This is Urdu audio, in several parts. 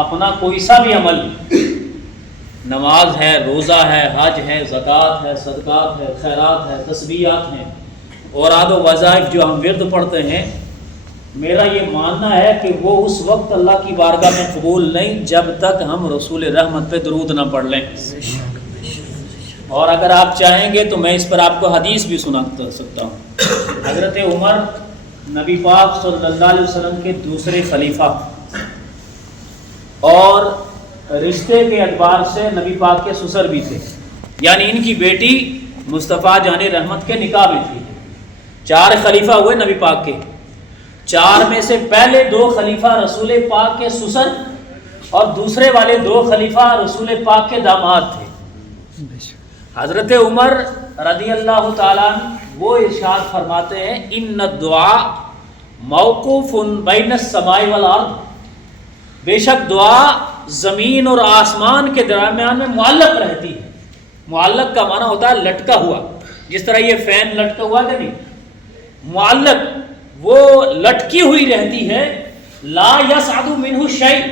اپنا کوئی سا بھی عمل، نماز ہے، روزہ ہے، حج ہے، زکوٰۃ ہے، صدقات ہے، خیرات ہے، تسبیحات ہیں، اوراد و وظائف جو ہم ورد پڑھتے ہیں، میرا یہ ماننا ہے کہ وہ اس وقت اللہ کی بارگاہ میں قبول نہیں جب تک ہم رسول رحمت پہ درود نہ پڑھ لیں۔ اور اگر آپ چاہیں گے تو میں اس پر آپ کو حدیث بھی سنا سکتا ہوں۔ حضرت عمر نبی پاک صلی اللہ علیہ وسلم کے دوسرے خلیفہ اور رشتے کے اعتبار سے نبی پاک کے سسر بھی تھے، یعنی ان کی بیٹی مصطفیٰ جان رحمت کے نکاح بھی تھی۔ 4 خلیفہ ہوئے نبی پاک کے، 4 میں سے پہلے 2 خلیفہ رسول پاک کے سسر اور دوسرے والے 2 خلیفہ رسول پاک کے داماد تھے۔ حضرت عمر رضی اللہ تعالیٰ وہ ارشاد فرماتے ہیں ان الدعاء موقوف بین السماء والارض، بے شک دعا زمین اور آسمان کے درمیان میں معلق رہتی ہے۔ معلق کا معنی ہوتا ہے لٹکا ہوا، جس طرح یہ فین لٹکا ہوا کہ نہیں، معلق وہ لٹکی ہوئی رہتی ہے۔ لا یصعد منہ شیء،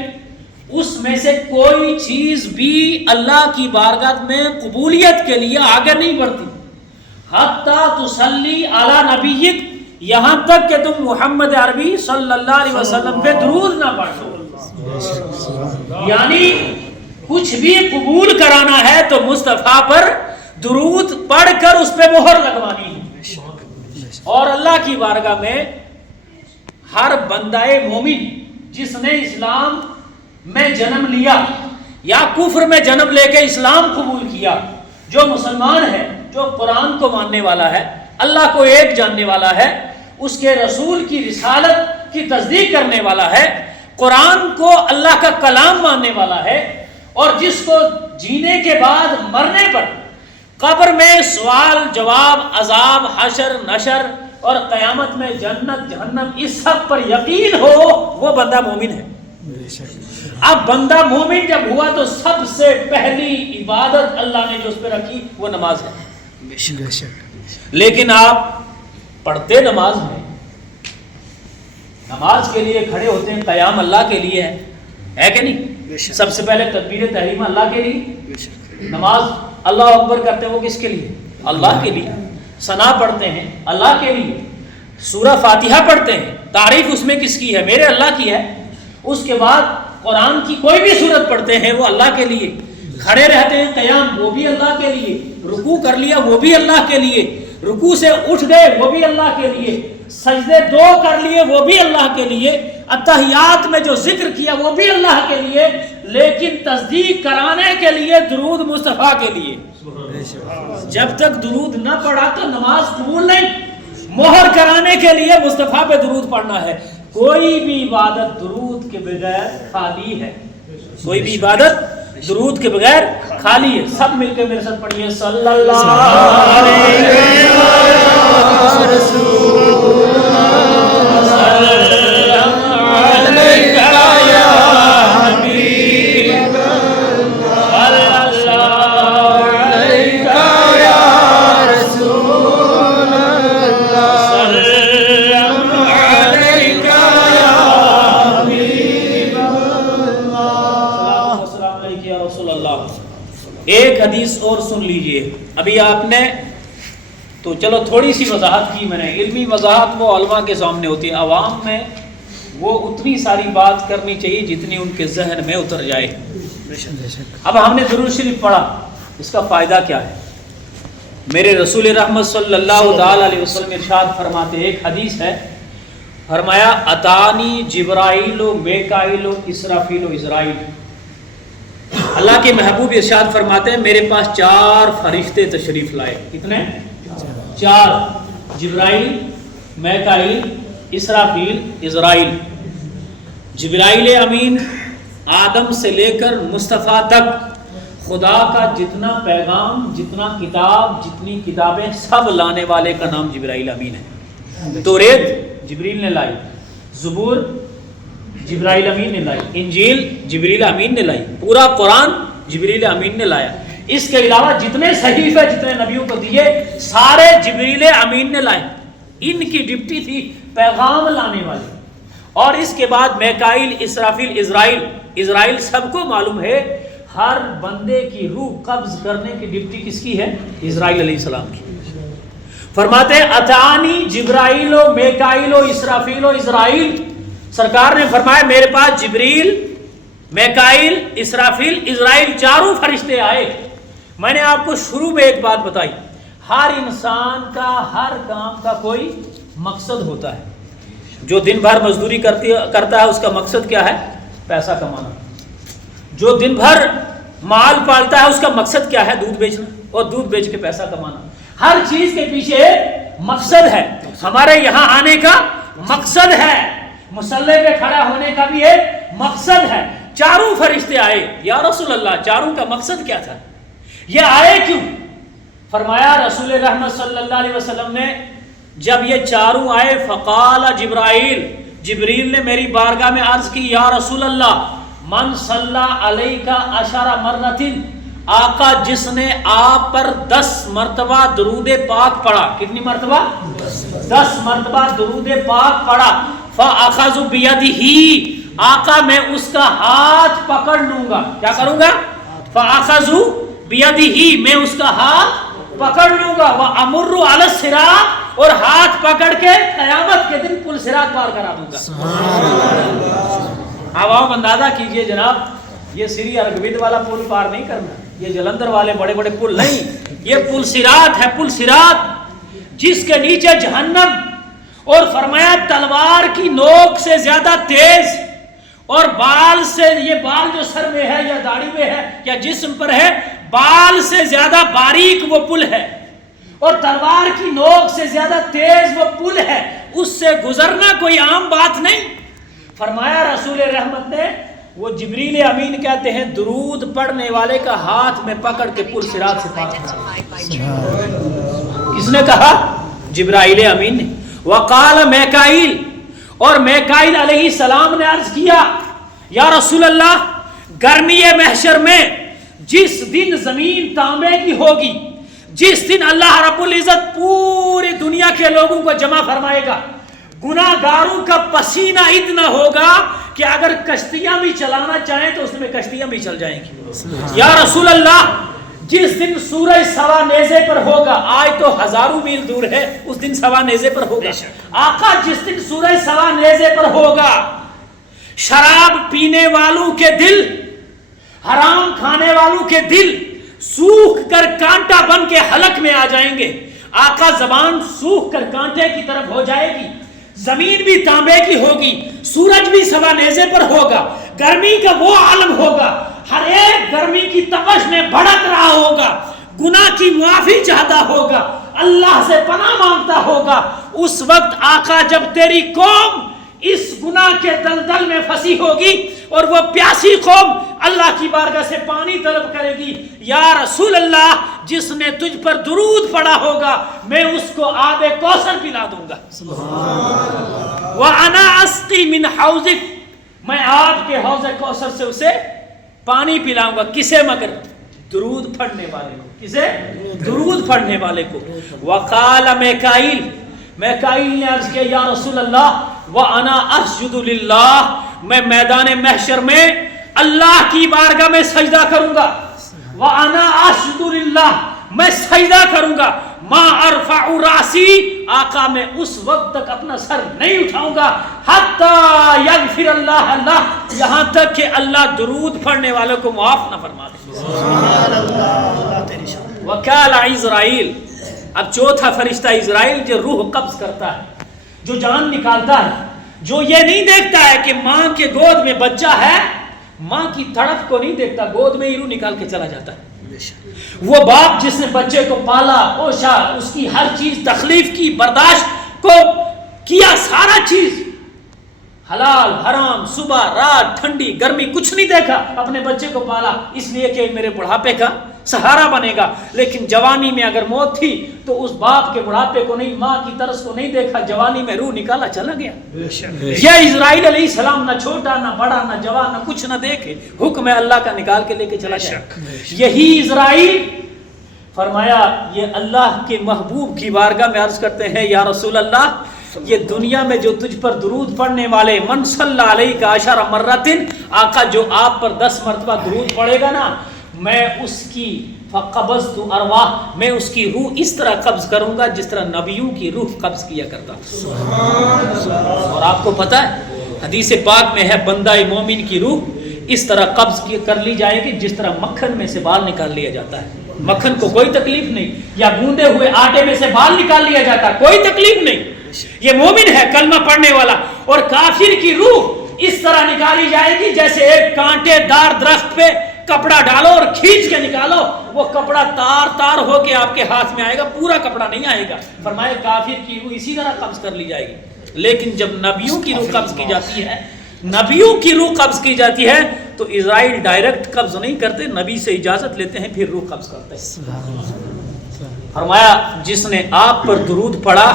اس میں سے کوئی چیز بھی اللہ کی بارگاہ میں قبولیت کے لیے آگے نہیں بڑھتی۔ حتی تصلی علی نبیک، یہاں تک کہ تم محمد عربی صلی اللہ علیہ وسلم پہ درود نہ پڑھو۔ یعنی کچھ بھی قبول کرانا ہے تو مصطفیٰ پر درود پڑھ کر اس پہ مہر لگوانی ہے۔ اور اللہ کی بارگاہ میں ہر بندہ مومن جس نے اسلام میں جنم لیا یا کفر میں جنم لے کے اسلام قبول کیا، جو مسلمان ہے، جو قرآن کو ماننے والا ہے، اللہ کو ایک جاننے والا ہے، اس کے رسول کی رسالت کی تصدیق کرنے والا ہے، قرآن کو اللہ کا کلام ماننے والا ہے، اور جس کو جینے کے بعد مرنے پر قبر میں سوال جواب، عذاب، حشر نشر اور قیامت میں جنت جہنم، اس سب پر یقین ہو، وہ بندہ مومن ہے۔ اب بندہ مومن جب ہوا تو سب سے پہلی عبادت اللہ نے جو اس پہ رکھی وہ نماز ہے۔ لیکن آپ پڑھتے نماز میں، نماز کے لیے کھڑے ہوتے ہیں، قیام اللہ کے لیے ہے کہ نہیں؟ سب سے پہلے تکبیر تحریمہ اللہ کے لیے، نماز اللہ اکبر کرتے ہیں وہ کس کے لیے؟ اللہ کے لیے۔ ثنا پڑھتے ہیں اللہ کے لیے، سورہ فاتحہ پڑھتے ہیں، تعریف اس میں کس کی ہے؟ میرے اللہ کی ہے۔ اس کے بعد قرآن کی کوئی بھی سورت پڑھتے ہیں وہ اللہ کے لیے، کھڑے رہتے ہیں قیام وہ بھی اللہ کے لیے، رکوع کر لیا وہ بھی اللہ کے لیے، رکوع سے اٹھ گئے وہ بھی اللہ کے لیے، سجدے 2 کر لیے وہ بھی اللہ کے لیے، اتحیات میں جو ذکر کیا وہ بھی اللہ کے لیے، لیکن تصدیق کرانے کے لیے درود مصطفیٰ کے لیے۔ جب تک درود نہ پڑھا تو نماز قبول نہیں۔ مہر کرانے کے لیے مصطفیٰ پہ درود پڑھنا ہے۔ کوئی بھی عبادت درود کے بغیر خالی ہے، کوئی بھی عبادت درود کے بغیر خالی ہے۔ سب مل کے میرے ساتھ پڑھیے صلی اللہ علیہ ایک حدیث اور سن لیجئے۔ ابھی آپ نے تو چلو تھوڑی سی وضاحت کی میں نے، علمی وضاحت وہ علماء کے سامنے ہوتی ہے، عوام میں وہ اتنی ساری بات کرنی چاہیے جتنی ان کے ذہن میں اتر جائے۔ اب ہم نے درود شریف پڑھا، اس کا فائدہ کیا ہے؟ میرے رسول رحمت صلی اللہ تعالی علیہ وسلم ارشاد فرماتے ہیں، ایک حدیث ہے، فرمایا اتانی جبرائیل و میکائیل و اسرافیل و اسرائیل۔ اللہ کے محبوب ارشاد فرماتے ہیں میرے پاس 4 فرشتے تشریف لائے۔ کتنے؟ 4، جبرائیل، میکائیل، اسرافیل، اسرائیل۔ جبرائیل امین آدم سے لے کر مصطفیٰ تک خدا کا جتنا پیغام، جتنا کتاب، جتنی کتابیں سب لانے والے کا نام جبرائیل امین ہے۔ توریت جبریل نے لائی، زبور جبرائیل امین نے لائی، انجیل جبریل امین نے لائی، پورا قرآن جبریل امین نے لایا۔ اس کے علاوہ جتنے صحیفے جتنے نبیوں کو دیے سارے جبریل امین نے لائے۔ ان کی ڈپٹی تھی پیغام لانے والی۔ اور اس کے بعد میکائیل، اسرافیل، اسرائیل، اسرائیل سب کو معلوم ہے ہر بندے کی روح قبض کرنے کی ڈیوٹی کس کی ہے؟ اسرائیل علیہ السلام کی. فرماتے ہیں اتانی جبرائیل و میکائیل و اسرافیل و اسرائیل. سرکار نے فرمایا میرے پاس جبریل، میکائیل، اسرافیل، اسرائیل چاروں فرشتے آئے. میں نے آپ کو شروع میں ایک بات بتائی، ہر انسان کا ہر کام کا کوئی مقصد ہوتا ہے. جو دن بھر مزدوری کرتا ہے اس کا مقصد کیا ہے؟ پیسہ کمانا. جو دن بھر مال پالتا ہے اس کا مقصد کیا ہے؟ دودھ بیچنا، اور دودھ بیچ کے پیسہ کمانا. ہر چیز کے پیچھے مقصد ہے. ہمارے یہاں آنے کا مقصد ہے، مصلی پہ کھڑا ہونے کا بھی ایک مقصد ہے. چاروں فرشتے آئے. یا رسول اللہ چاروں کا مقصد کیا تھا؟ یہ آئے کیوں؟ فرمایا رسول رحمت صلی اللہ علیہ وسلم نے جب یہ چاروں آئے فقال جبرائیل، جبریل نے میری بارگاہ میں عرض کی یا رسول اللہ من صلی علیک 10 مرتين، آقا جس نے آپ پر 10 مرتبہ درود پاک پڑھا. کتنی مرتبہ؟ 10 مرتبہ درود پاک پڑھا. فاخذ بیدہ، آقا میں اس کا ہاتھ پکڑ لوں گا. کیا کروں گا؟ فاخذ بیدہ، میں اس کا ہاتھ پکڑ لوں گا. وامر علی الصراط، اور ہاتھ پکڑ کے قیامت کے دن پل صراط پار کرا دوں گا. اب آپ اندازہ کیجئے جناب، یہ سری ارگوید والا پل پار نہیں کرنا، یہ جلندر والے بڑے بڑے پل نہیں، یہ پل صراط ہے. پل صراط جس کے نیچے جہنم، اور فرمایا تلوار کی نوک سے زیادہ تیز، اور بال سے، یہ بال جو سر میں ہے یا داڑھی میں ہے یا جسم پر ہے، بال سے زیادہ باریک وہ پل ہے، اور تلوار کی نوک سے زیادہ تیز وہ پل ہے. اس سے گزرنا کوئی عام بات نہیں. فرمایا رسول رحمت نے، وہ جبریل امین کہتے ہیں درود پڑھنے والے کا ہاتھ میں پکڑ کے پل صراط سے پار کرا. کس نے کہا؟ جبرائیل امین نے. وقال میکائیل، اور میکائیل علیہ السلام نے عرض کیا یا رسول اللہ گرمی محشر میں جس دن زمین تانبے کی ہوگی، جس دن اللہ رب العزت پوری دنیا کے لوگوں کو جمع فرمائے گا، گناہ گاروں کا پسینہ اتنا ہوگا کہ اگر کشتیاں بھی چلانا چاہیں تو اس میں کشتیاں بھی چل جائیں گی. یا رسول اللہ جس دن سورج سوا نیزے پر ہوگا، آج تو ہزاروں میل دور ہے، اس دن سوا نیزے پر ہوگا. آقا جس دن سورج سوا نیزے پر ہوگا، شراب پینے والوں کے دل، حرام کھانے والوں کے دل سوکھ کر کانٹا بن کے حلق میں آ جائیں گے. آقا زبان سوکھ کر کانٹے کی طرف ہو جائے گی، زمین بھی تانبے کی ہوگی، سورج بھی سوا نیزے پر ہوگا، گرمی کا وہ عالم ہوگا، ہر ایک گرمی کی تپش میں بھڑک رہا ہوگا، گناہ کی معافی چاہتا ہوگا، اللہ سے پناہ مانگتا ہوگا. اس وقت آقا جب تیری قوم اس گناہ کے دلدل میں پھنسی ہوگی اور وہ پیاسی قوم اللہ کی بارگاہ سے پانی طلب کرے گی، یا رسول اللہ جس نے تجھ پر درود پڑا ہوگا میں اس کو آب کوثر پلا دوں گا. وَأَنَا أَسْقِي مِنْ حَوْضِكَ، میں آپ کے حوض کوثر سے اسے پانی پلاؤں گا. کسے؟ مگر درود پڑھنے والے کو. کسے؟ درود پڑھنے والے کو. وَقَالَ میکائیل، میکائیل نے عرض کیا یا رسول اللہ وَأَنَا أَسْجُدُ لِلَّهِ، میں میدان محشر میں اللہ کی بارگاہ میں سجدہ کروں گا. وَأَنَا أَسْجُدُ لِلَّهِ، میں سجدہ کروں گا. ما ارفع راسی، آقا میں اس وقت تک اپنا سر نہیں اٹھاؤں گا حتی یغفر اللہ اللہ، یہاں تک کہ اللہ درود پڑھنے والوں کو معاف نہ فرما دے. سبحان اللہ. وکال عزرائیل، اب چوتھا فرشتہ اسرائیل جو روح قبض کرتا ہے، جو جان نکالتا ہے، جو یہ نہیں دیکھتا ہے کہ ماں کے گود میں بچہ ہے، ماں کی تڑپ کو نہیں دیکھتا، گود میں ہی روح نکال کے چلا جاتا ہے. وہ باپ جس نے بچے کو پالا پوشا، اس کی ہر چیز تکلیف کی برداشت کو کیا، سارا چیز حلال حرام، صبح رات ٹھنڈی گرمی کچھ نہیں دیکھا، اپنے بچے کو پالا اس لیے کہ میرے بڑھاپے کا سہارا بنے گا. لیکن جوانی میں اگر موت تھی تو اس باپ کے بڑھاپے کو نہیں، ماں کی طرز کو نہیں دیکھا، جوانی میں روح نکالا چلا گیا. یہ اسرائیل علیہ السلام نہ چھوٹا نہ بڑا نہ جوان نہ کچھ نہ دیکھے، حکم ہے اللہ کا نکال کے لے کے چلا گیا. یہی اسرائیل فرمایا یہ اللہ کے محبوب کی بارگاہ میں عرض کرتے ہیں یا رسول اللہ یہ دنیا میں جو تجھ پر درود پڑھنے والے من صلی علیہ کا عشر مرتن، آقا جو آپ پر 10 مرتبہ درود پڑھے گا نا، میں اس کی فقبضت ارواح، میں اس کی روح اس طرح قبض کروں گا جس طرح نبیوں کی روح قبض کیا کرتا. اور آپ کو پتہ ہے حدیث پاک میں ہے بندہ مومن کی روح اس طرح قبض کر لی جائے گی جس طرح مکھن میں سے بال نکال لیا جاتا ہے. مکھن کو کوئی تکلیف نہیں، یا گوندے ہوئے آٹے میں سے بال نکال لیا جاتا ہے، کوئی تکلیف نہیں. یہ مومن ہے کلمہ پڑھنے والا. اور کافر کی روح اس طرح نکالی جائے گی جیسے ایک کانٹے دار درخت پہ کپڑا ڈالو اور کھینچ کے نکالو، وہ کپڑا تار تار ہو کے آپ کے ہاتھ میں آئے گا، پورا کپڑا نہیں آئے گا. فرمائے کافر کی روح اسی طرح قبض کر لی جائے گی. لیکن جب نبیوں کی روح قبض کی جاتی ہے، نبیوں کی روح قبض کی جاتی ہے تو اسرائیل ڈائریکٹ قبض نہیں کرتے، نبی سے اجازت لیتے ہیں پھر روح قبض کرتے ہیں. فرمایا جس نے آپ پر درود پڑھا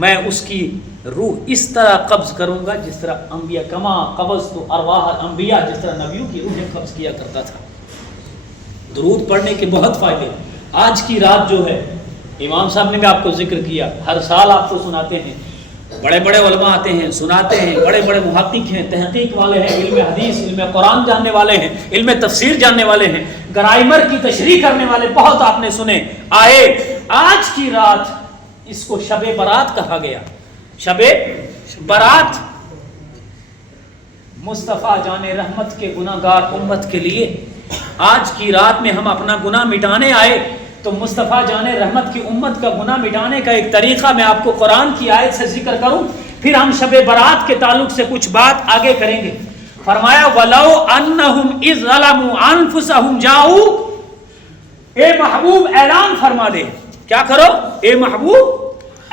میں اس کی روح اس طرح قبض کروں گا جس طرح انبیاء کما قبضت ارواح الانبیاء، جس طرح نبیوں کی روحیں قبض کیا کرتا تھا. درود پڑھنے کے بہت فائدے. آج کی رات جو ہے امام صاحب نے بھی آپ کو ذکر کیا، ہر سال آپ کو سناتے ہیں، بڑے بڑے علماء آتے ہیں سناتے ہیں، بڑے بڑے محقق ہیں، تحقیق والے ہیں، علم حدیث علم قرآن جاننے والے ہیں، علم تفسیر جاننے والے ہیں، گرائمر کی تشریح کرنے والے بہت آپ نے سنے آئے. آج کی رات اس کو شب برات کہا گیا. شب برات مصطفیٰ جان رحمت کے گناہگار امت کے لیے آج کی رات میں ہم اپنا گناہ مٹانے آئے تو مصطفیٰ جان رحمت کی امت کا گناہ مٹانے کا ایک طریقہ میں آپ کو قرآن کی آیت سے ذکر کروں، پھر ہم شب برات کے تعلق سے کچھ بات آگے کریں گے. فرمایا وَلَوْ أَنَّهُمْ إِذْ ظَلَمُوا أَنفُسَهُمْ جَاءُوكَ، اے محبوب اعلان فرما دے. کیا کرو اے محبوب؟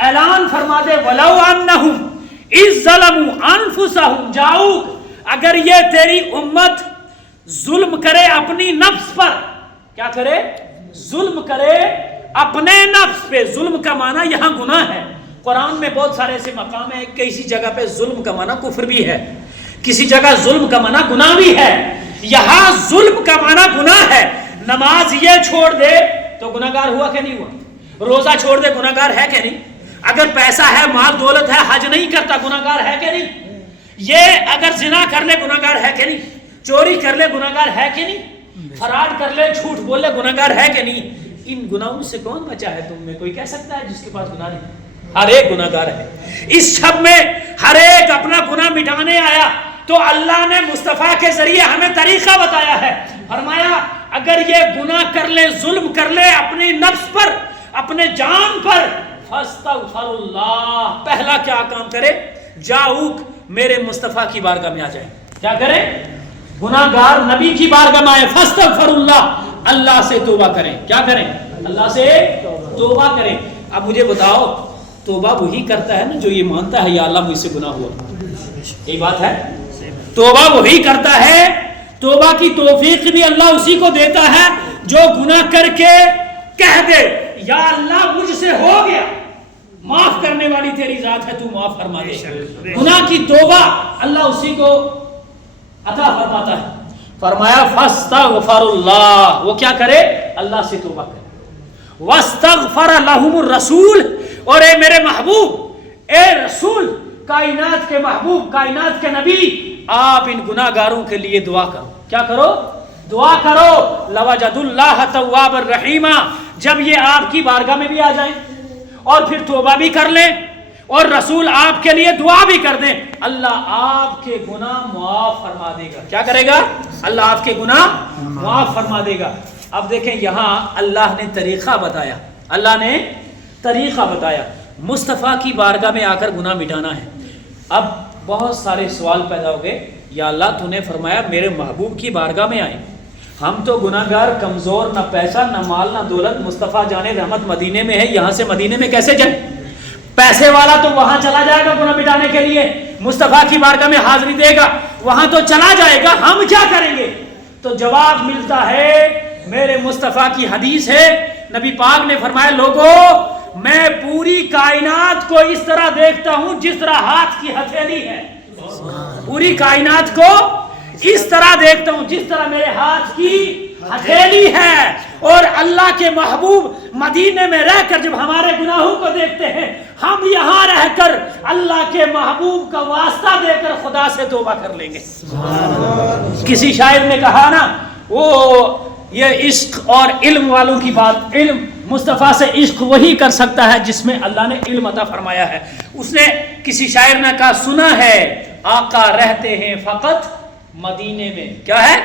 اعلان فرما دے وَلَوْ أَنَّهُمْ إِذْ ظَلَمُوا أَنفُسَهُمْ جَاءُوكَ، اگر یہ تیری امت ظلم کرے اپنی نفس پر. کیا کرے؟ ظلم کرے اپنے نفس پہ. ظلم کا معنی یہاں گناہ ہے. قرآن میں بہت سارے ایسے مقام ہیں، کسی جگہ پہ ظلم کا معنی کفر بھی ہے، کسی جگہ ظلم کا معنی گناہ بھی ہے. یہاں ظلم کا معنی گناہ ہے. نماز یہ چھوڑ دے تو گناہگار ہوا کہ نہیں ہوا؟ روزہ چھوڑ دے گناہگار ہے کہ نہیں؟ اگر پیسہ ہے مال دولت ہے حج نہیں کرتا گناہگار ہے کہ نہیں؟ یہ اگر زنا کر لے گناہگار ہے کہ نہیں؟ چوری کر لے گناہگار ہے کہ نہیں؟ فراڈ کر لے جھوٹ بول لے گناہگار ہے کہ نہیں؟ ان گناہوں سے کون بچا ہے تم میں؟ کوئی کہہ سکتا ہے جس کے پاس گناہ نہیں؟ ہر ایک گناہگار ہے. اس شب میں ہر ایک اپنا گناہ مٹانے آیا تو اللہ نے مصطفیٰ کے ذریعے ہمیں طریقہ بتایا ہے. فرمایا اگر یہ گناہ کر لے ظلم کر لے اپنی نفس پر اپنے جان پر فاستغفر اللہ، پہلا کیا کام کرے؟ جاؤک میرے مصطفیٰ کی بارگاہ میں آ جائیں. کیا کریں؟ گناہگار نبی کی بارگاہ میں آئے، فاستغفر اللہ، اللہ سے توبہ کریں. کیا کریں؟ اللہ سے توبہ کریں. اب مجھے بتاؤ توبہ وہی کرتا ہے نا جو یہ مانتا ہے یا اللہ مجھ سے گناہ ہوا. یہی بات ہے. توبہ وہی کرتا ہے، توبہ کی توفیق بھی اللہ اسی کو دیتا ہے جو گناہ کر کے کہہ دے یا اللہ مجھ سے ہو گیا، معاف کرنے والی تیری ذات ہے تو معاف فرما دے. گناہ کی توبہ اللہ اسی کو عطا فرماتا ہے. فرمایا فاستغفر اللہ، وہ کیا کرے؟ اللہ سے توبہ کرے. واستغفر لهم الرسول، اور اے میرے محبوب، اے رسول، کائنات کے محبوب، کائنات کے نبی، آپ ان گناہگاروں کے لیے دعا کرو. کیا کرو؟ دعا کرو. لوجد اللہ تواب الرحیم، جب یہ آپ کی بارگاہ میں بھی آ جائیں اور پھر توبہ بھی کر لیں اور رسول آپ کے لیے دعا بھی کر دیں، اللہ آپ کے گناہ معاف فرما دے گا. کیا کرے گا؟ اللہ آپ کے گناہ معاف فرما دے گا. اب دیکھیں یہاں اللہ نے طریقہ بتایا، اللہ نے طریقہ بتایا. مصطفیٰ کی بارگاہ میں آ کر گناہ مٹانا ہے. اب بہت سارے سوال پیدا ہو گئے، یا اللہ تو نے فرمایا میرے محبوب کی بارگاہ میں آئیں، ہم تو گناہگار کمزور، نہ پیسہ نہ مال نہ دولت، مصطفیٰ جان رحمت مدینے میں ہے، یہاں سے مدینے میں کیسے جائیں؟ پیسے والا تو وہاں چلا جائے گا گناہ مٹانے کے لیے، مصطفیٰ کی بارگاہ میں حاضری دے گا، وہاں تو چلا جائے گا، ہم کیا کریں گے؟ تو جواب ملتا ہے میرے مصطفیٰ کی حدیث ہے. نبی پاک نے فرمایا لوگوں میں پوری کائنات کو اس طرح دیکھتا ہوں جس طرح ہاتھ کی ہتھیلی ہے. پوری کائنات کو اس طرح دیکھتا ہوں جس طرح میرے ہاتھ کی ہتھیلی ہے. اور اللہ کے محبوب مدینے میں رہ کر جب ہمارے گناہوں کو دیکھتے ہیں، ہم یہاں رہ کر اللہ کے محبوب کا واسطہ دے کر خدا سے توبہ کر لیں گے. کسی شاعر نے کہا نا، وہ یہ عشق اور علم والوں کی بات، علم مصطفیٰ سے عشق وہی کر سکتا ہے جس میں اللہ نے علم عطا فرمایا ہے. اس نے کسی شاعر نے کہا، سنا ہے آقا رہتے ہیں فقط مدینے میں. کیا ہے؟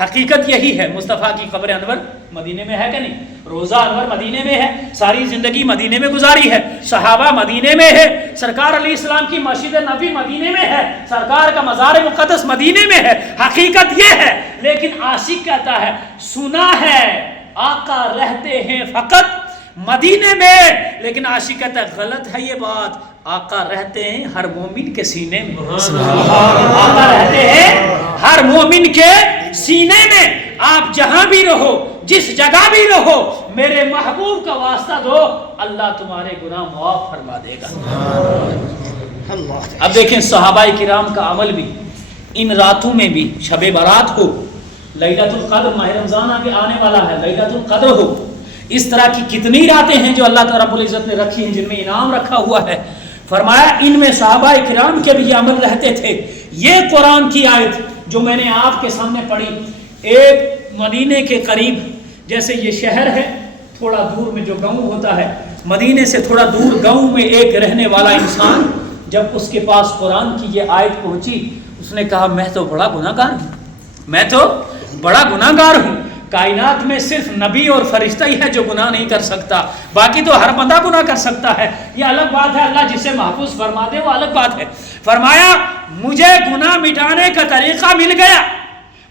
حقیقت یہی ہے. مصطفیٰ کی قبر انور مدینے میں ہے کہ نہیں؟ روزہ انور مدینے میں ہے. ساری زندگی مدینے میں گزاری ہے. صحابہ مدینے میں ہے. سرکار علیہ السلام کی مسجد نبی مدینے میں ہے. سرکار کا مزار مقدس مدینے میں ہے. حقیقت یہ ہے. لیکن عاشق کہتا ہے سنا ہے آقا رہتے ہیں فقط مدینے میں، لیکن عاشق کہتا ہے غلط ہے یہ بات، آقا رہتے ہیں ہر مومن کے سینے میں. آقا رہتے ہیں ہر مومن کے سینے میں. آپ جہاں بھی رہو، جس جگہ بھی رہو، میرے محبوب کا واسطہ دو، اللہ تمہارے گناہ معاف فرما دے گا. اب دیکھیں صحابہ کرام کا عمل بھی ان راتوں میں بھی، شب برات ہو، لیلۃ القدر، ماہ رمضان آگے آنے والا ہے، لیلۃ القدر ہو، اس طرح کی کتنی راتیں ہیں جو اللہ رب العزت نے رکھی ہیں جن میں انعام رکھا ہوا ہے. فرمایا ان میں صحابہ کرام کے بھی عمل رہتے تھے. یہ قرآن کی آیت جو میں نے آپ کے سامنے پڑھی، ایک مدینے کے قریب، جیسے یہ شہر ہے، تھوڑا دور میں جو گاؤں ہوتا ہے، مدینے سے تھوڑا دور گاؤں میں ایک رہنے والا انسان جب اس کے پاس قرآن کی یہ آیت پہنچی، اس نے کہا میں تو بڑا گناہگار ہوں، میں تو بڑا گناہگار ہوں. کائنات میں صرف نبی اور فرشتہ ہی ہے جو گناہ نہیں کر سکتا، باقی تو ہر بندہ گناہ کر سکتا ہے. یہ الگ بات ہے، اللہ جسے محفوظ فرما دے وہ الگ بات ہے. فرمایا مجھے گناہ مٹانے کا طریقہ مل گیا.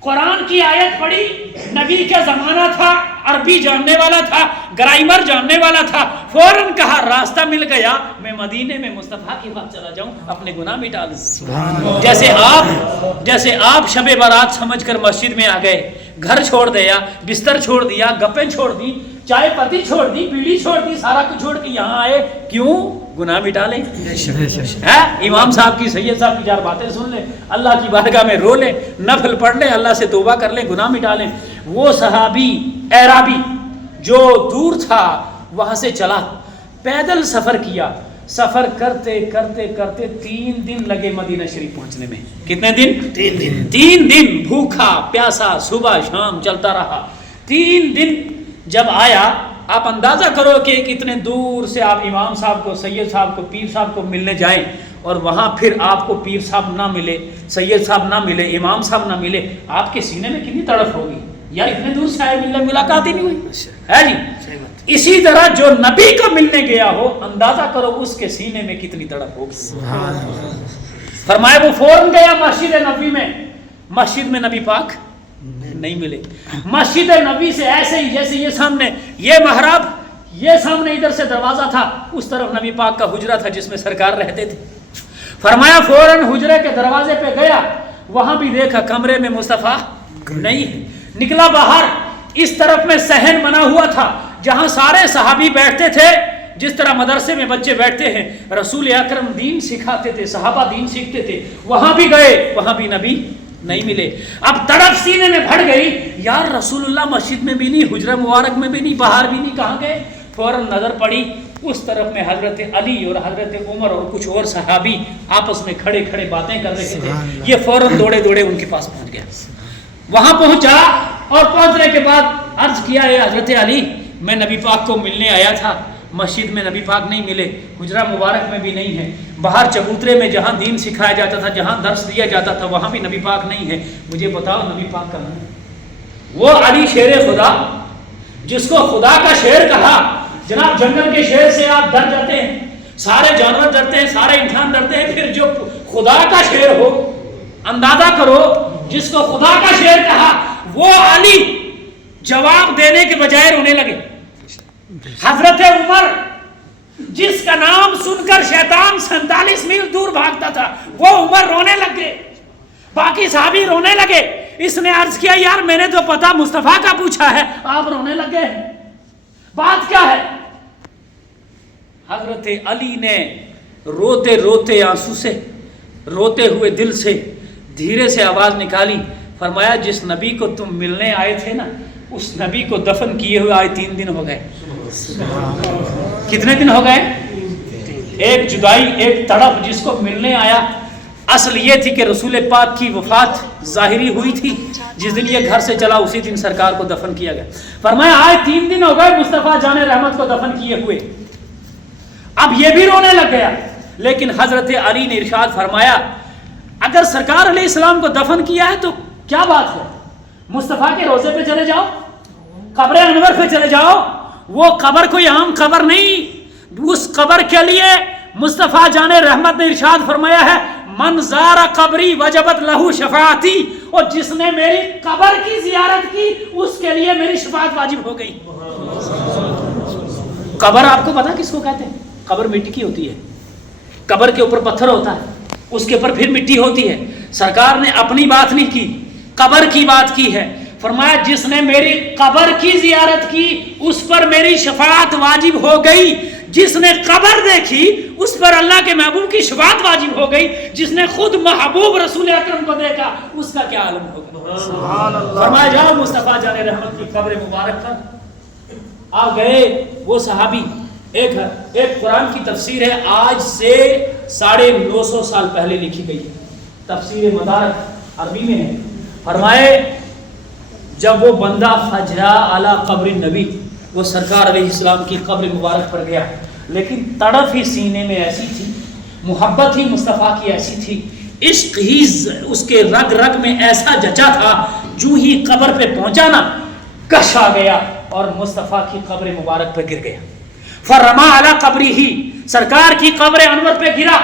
قرآن کی آیت پڑھی، نبی کا زمانہ تھا، عربی جاننے والا تھا، گرامر جاننے والا تھا، فوراً کہا راستہ مل گیا، میں مدینے میں مصطفیٰ کے پاس چلا جاؤں، اپنے گناہ مٹا لوں. جیسے آپ شب برات سمجھ کر مسجد میں آ گئے، گھر چھوڑ دیا، بستر چھوڑ دیا، گپیں چھوڑ دی، چائے پتی چھوڑ دی، بیڑی چھوڑ دی، سارا کچھ چھوڑ کے یہاں آئے، کیوں؟ گناہ مٹا لیں. امام صاحب کی، سید صاحب کی 4 باتیں سن لیں، اللہ کی بارگاہ میں رو لیں، نفل پڑھ لیں، اللہ سے توبہ کر لیں، گناہ مٹا لیں. وہ صحابی اعرابی جو دور تھا وہاں سے چلا، پیدل سفر کیا، سفر کرتے کرتے کرتے 3 دن لگے مدینہ شریف پہنچنے میں. کتنے دن؟ 3 دن بھوکا پیاسا، صبح شام چلتا رہا. 3 دن جب آیا، آپ اندازہ کرو کہ کتنے دور سے آپ امام صاحب کو، سید صاحب کو، پیر صاحب کو ملنے جائیں، اور وہاں پھر آپ کو پیر صاحب نہ ملے، سید صاحب نہ ملے، امام صاحب نہ ملے، آپ کے سینے میں کتنی تڑپ ہوگی. یار اتنے دور سے آئے، ملاقات ہی نہیں ہوئی ہے جی. اسی طرح جو نبی کو ملنے گیا ہو، اندازہ کرو اس کے سینے میں کتنی تڑپ ہوگی. فرمایا وہ فوراً گیا مسجد نبی میں. مسجد میں نبی پاک نہیں ملے. مسجد نبی سے ایسے ہی جیسے یہ سامنے یہ محراب، یہ سامنے ادھر سے دروازہ تھا، اس طرف نبی پاک کا حجرہ تھا جس میں سرکار رہتے تھے. فرمایا فوراً حجرے کے دروازے پہ گیا، وہاں بھی دیکھا کمرے میں مصطفیٰ نہیں ہے. نکلا باہر، اس طرف میں صحن بنا ہوا تھا جہاں سارے صحابی بیٹھتے تھے، جس طرح مدرسے میں بچے بیٹھتے ہیں. رسول اکرم دین سکھاتے تھے، صحابہ دین سیکھتے تھے. وہاں بھی گئے، وہاں بھی نبی نہیں ملے. اب تڑپ سینے میں بڑھ گئی، یار رسول اللہ مسجد میں بھی نہیں، حجرہ مبارک میں بھی نہیں، باہر بھی نہیں، کہاں گئے؟ فوراً نظر پڑی، اس طرف میں حضرت علی اور حضرت عمر اور کچھ اور صحابی آپس میں کھڑے کھڑے باتیں کر رہے تھے. یہ فوراً دوڑے دوڑے ان کے پاس پہنچ گیا. وہاں پہنچا اور پہنچنے کے بعد عرض کیا، اے حضرت علی، میں نبی پاک کو ملنے آیا تھا، مسجد میں نبی پاک نہیں ملے، حجرہ مبارک میں بھی نہیں ہے، باہر چبوترے میں جہاں دین سکھایا جاتا تھا، جہاں درس دیا جاتا تھا، وہاں بھی نبی پاک نہیں ہے، مجھے بتاؤ نبی پاک کہاں ہے؟ وہ علی شیر خدا جس کو خدا کا شیر کہا. جناب جنگل کے شیر سے آپ ڈر جاتے ہیں، سارے جانور ڈرتے ہیں، سارے انسان ڈرتے ہیں، پھر جو خدا کا شیر ہو، اندازہ کرو جس کو خدا کا شیر کہا، وہ علی جواب دینے کے بجائے رونے لگے. حضرت عمر جس کا نام سن کر شیطان 47 میل دور بھاگتا تھا، وہ عمر رونے لگے، باقی صحابی رونے لگے. اس نے عرض کیا، یار میں نے تو پتہ مصطفیٰ کا پوچھا ہے، آپ رونے لگے، بات کیا ہے؟ حضرت علی نے روتے روتے آنسو سے، روتے ہوئے دل سے دھیرے سے آواز نکالی، فرمایا جس نبی کو تم ملنے آئے تھے نا اس نبی کو دفن کیے ہوئے آج 3 دن ہو گئے. کتنے دن ہو گئے؟ ایک جدائی، ایک تڑپ جس کو ملنے آیا. اصل یہ تھی کہ رسول پاک کی وفات ظاہری ہوئی تھی، جس دن یہ گھر سے چلا اسی دن سرکار کو دفن کیا گیا. فرمایا آج 3 دن ہو گئے مصطفیٰ جان رحمت کو دفن کیے ہوئے. اب یہ بھی رونے لگ گیا. لیکن حضرت علی نے ارشاد فرمایا اگر سرکار علیہ السلام کو دفن کیا ہے تو کیا بات ہے، مصطفیٰ کے روضے پہ چلے جاؤ، قبر انور پہ چلے جاؤ. وہ قبر کوئی عام قبر نہیں، اس قبر کے لیے مصطفیٰ جان رحمت نے ارشاد فرمایا ہے من زار قبری وجبت لہو شفاعتی، اور جس نے میری قبر کی زیارت کی اس کے لیے میری شفاعت واجب ہو گئی. قبر آپ کو پتا کس کو کہتے ہیں؟ قبر مٹی کی ہوتی ہے، قبر کے اوپر پتھر ہوتا ہے، اس کے اوپر پھر مٹی ہوتی ہے. سرکار نے اپنی بات نہیں کی، قبر کی بات کی ہے. فرمایا جس نے میری قبر کی زیارت کی اس پر میری شفاعت واجب ہو گئی. جس نے قبر دیکھی اس پر اللہ کے محبوب کی شفاعت واجب ہو گئی. جس نے خود محبوب رسول اکرم کو دیکھا اس کا کیا عالم ہوگا. فرمایا جاؤ مصطفیٰ جان رحمت کی قبر مبارک پر. آ گئے وہ صحابی. ایک قرآن کی تفسیر ہے آج سے 950 سال پہلے لکھی گئی ہے، تفسیر مدارک عربی میں ہے. فرمائے جب وہ بندہ فجرا علی قبر نبی، وہ سرکار علیہ السلام کی قبر مبارک پر گیا، لیکن تڑپ ہی سینے میں ایسی تھی، محبت ہی مصطفیٰ کی ایسی تھی، عشق ہی اس کے رگ رگ میں ایسا جچا تھا، جو ہی قبر پہ پہنچا نا کش آ گیا اور مصطفیٰ کی قبر مبارک پہ گر گیا. فرما علی قبری ہی، سرکار کی قبر انور پہ گرا.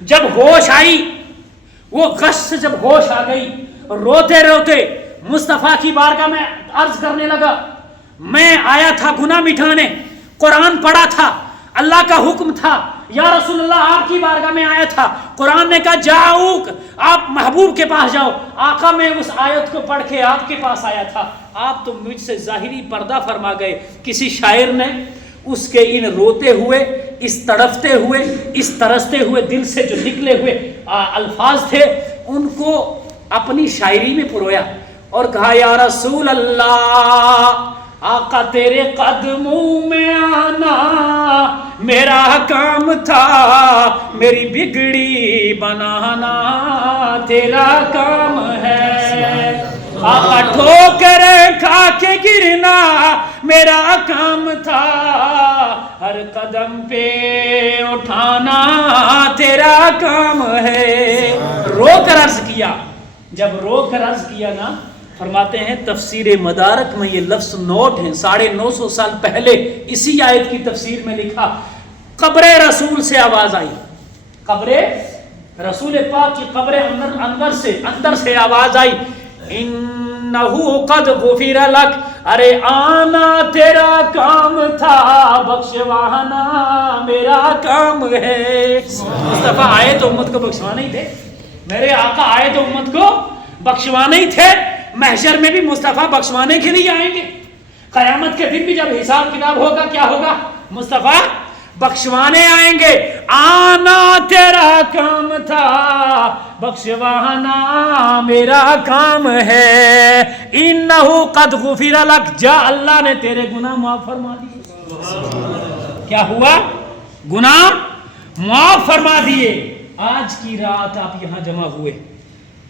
جب ہوش آئی، وہ غش سے جب ہوش آ گئی، روتے روتے مصطفیٰ کی بارگاہ میں عرض کرنے لگا میں آیا تھا گناہ مٹھانے، قرآن پڑھا تھا، اللہ کا حکم تھا، یا رسول اللہ آپ کی بارگاہ میں آیا تھا، قرآن نے کہا جاؤ آپ محبوب کے پاس جاؤ. آقا میں اس آیت کو پڑھ کے آپ کے پاس آیا تھا، آپ تو مجھ سے ظاہری پردہ فرما گئے. کسی شاعر نے اس کے ان روتے ہوئے، اس تڑپتے ہوئے، اس ترستے ہوئے دل سے جو نکلے ہوئے الفاظ تھے ان کو اپنی شاعری میں پرویا اور کہا یا رسول اللہ آقا تیرے قدموں میں آنا میرا کام تھا، میری بگڑی بنانا تیرا کام ہے. آقا ٹھوکر کھا کے گرنا میرا کام تھا، ہر قدم پہ اٹھانا تیرا کام ہے. رو کر عرض کیا. جب رو کر عرض کیا نا، فرماتے ہیں تفسیر مدارک میں یہ لفظ نوٹ ہیں، 950 سال پہلے اسی آیت کی تفسیر میں لکھا قبر رسول سے آواز آئی. قبر رسول پاک کی قبر اندر سے آواز آئی انہو قد غفر لک، ارے آنا تیرا کام تھا، بخشوانا میرا کام ہے. مصطفیٰ آئے تو امت کو بخشوانے ہی تھے، میرے آقا آئے تو امت کو بخشوانے ہی تھے. محشر میں بھی مصطفیٰ بخشوانے کے لیے آئیں گے، قیامت کے دن بھی جب حساب کتاب ہوگا کیا ہوگا؟ مصطفیٰ بخشوانے آئیں گے. آنا تیرا کام تھا، بخشوانا میرا کام ہے. انہو قد غفر لک، جا اللہ نے تیرے گناہ معاف فرما دیے. کیا ہوا؟ گناہ معاف فرما دیے. آج کی رات آپ یہاں جمع ہوئے،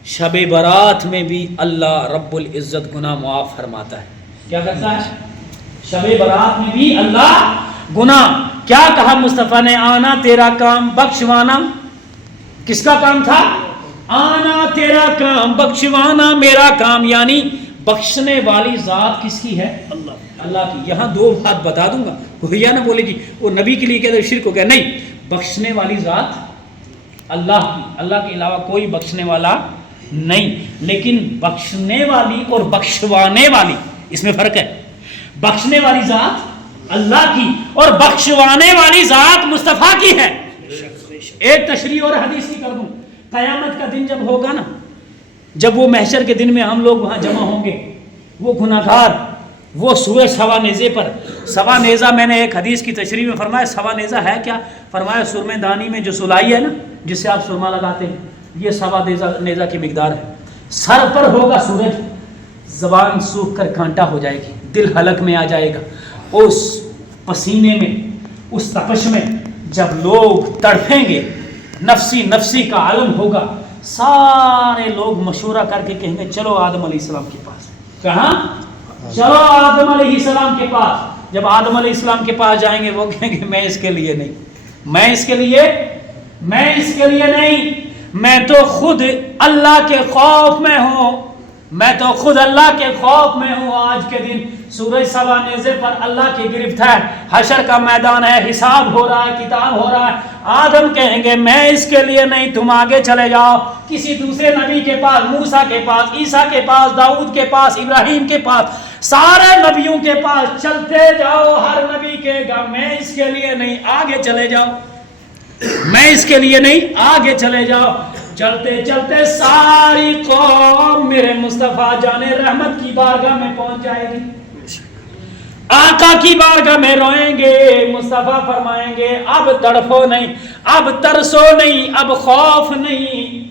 شب برات میں بھی اللہ رب العزت گناہ معاف فرماتا ہے. کیا کرتا ہے؟ شب برات میں بھی اللہ گناہ. کیا کہا مصطفیٰ نے؟ آنا تیرا کام، بخشوانا کس کا کام تھا؟ آنا تیرا کام، بخشوانا میرا کام. یعنی بخشنے والی ذات کس کی ہے؟ اللہ کی. یہاں 2 بات بتا دوں گا، کوئی نہ بولے جی وہ نبی کے لیے کہتے شرک ہو گیا. نہیں، بخشنے والی ذات اللہ کی، اللہ کے علاوہ کوئی بخشنے والا نہیں. لیکن بخشنے والی اور بخشوانے والی اس میں فرق ہے. بخشنے والی ذات اللہ کی اور بخشوانے والی ذات مصطفیٰ کی ہے. ایک تشریح اور حدیث کی کر دوں. قیامت کا دن جب ہوگا نا، جب وہ محشر کے دن میں ہم لوگ وہاں جمع ہوں گے، وہ گناہگار وہ سوئے سوا نیزے پر. سوا نیزہ میں نے ایک حدیث کی تشریح میں فرمایا سوا نیزہ ہے کیا؟ فرمایا سرمے دانی میں جو سلائی ہے نا جس سے آپ سرما لگاتے ہیں، یہ سوا نیزہ کی مقدار ہے. سر پر ہوگا سورج، زبان سوکھ کر کانٹا ہو جائے گی، دل حلق میں آ جائے گا، اس پسینے میں، اس تپش میں جب لوگ تڑپیں گے، نفسی نفسی کا عالم ہوگا، سارے لوگ مشورہ کر کے کہیں گے چلو آدم علیہ السلام کے پاس. کہاں؟ چلو آدم علیہ السلام کے پاس. جب آدم علیہ السلام کے پاس جائیں گے وہ کہیں گے میں اس کے لیے نہیں، میں اس کے لیے نہیں، میں تو خود اللہ کے خوف میں ہوں، آج کے دن سورج سوا نیزے پر اللہ کی گرفت ہے، حشر کا میدان ہے، حساب ہو رہا ہے، کتاب ہو رہا ہے. آدم کہیں گے میں اس کے لیے نہیں، تم آگے چلے جاؤ کسی دوسرے نبی کے پاس، موسیٰ کے پاس، عیسیٰ کے پاس، داؤد کے پاس، ابراہیم کے پاس، سارے نبیوں کے پاس چلتے جاؤ. ہر نبی کہے گا میں اس کے لیے نہیں، آگے چلے جاؤ، میں اس کے لیے نہیں، آگے چلے جاؤ. چلتے چلتے ساری قوم میرے مصطفیٰ جان رحمت کی بارگاہ میں پہنچ جائے گی، آقا کی بارگاہ میں روئیں گے. مصطفیٰ فرمائیں گے اب تڑپو نہیں، اب ترسو نہیں، اب خوف نہیں،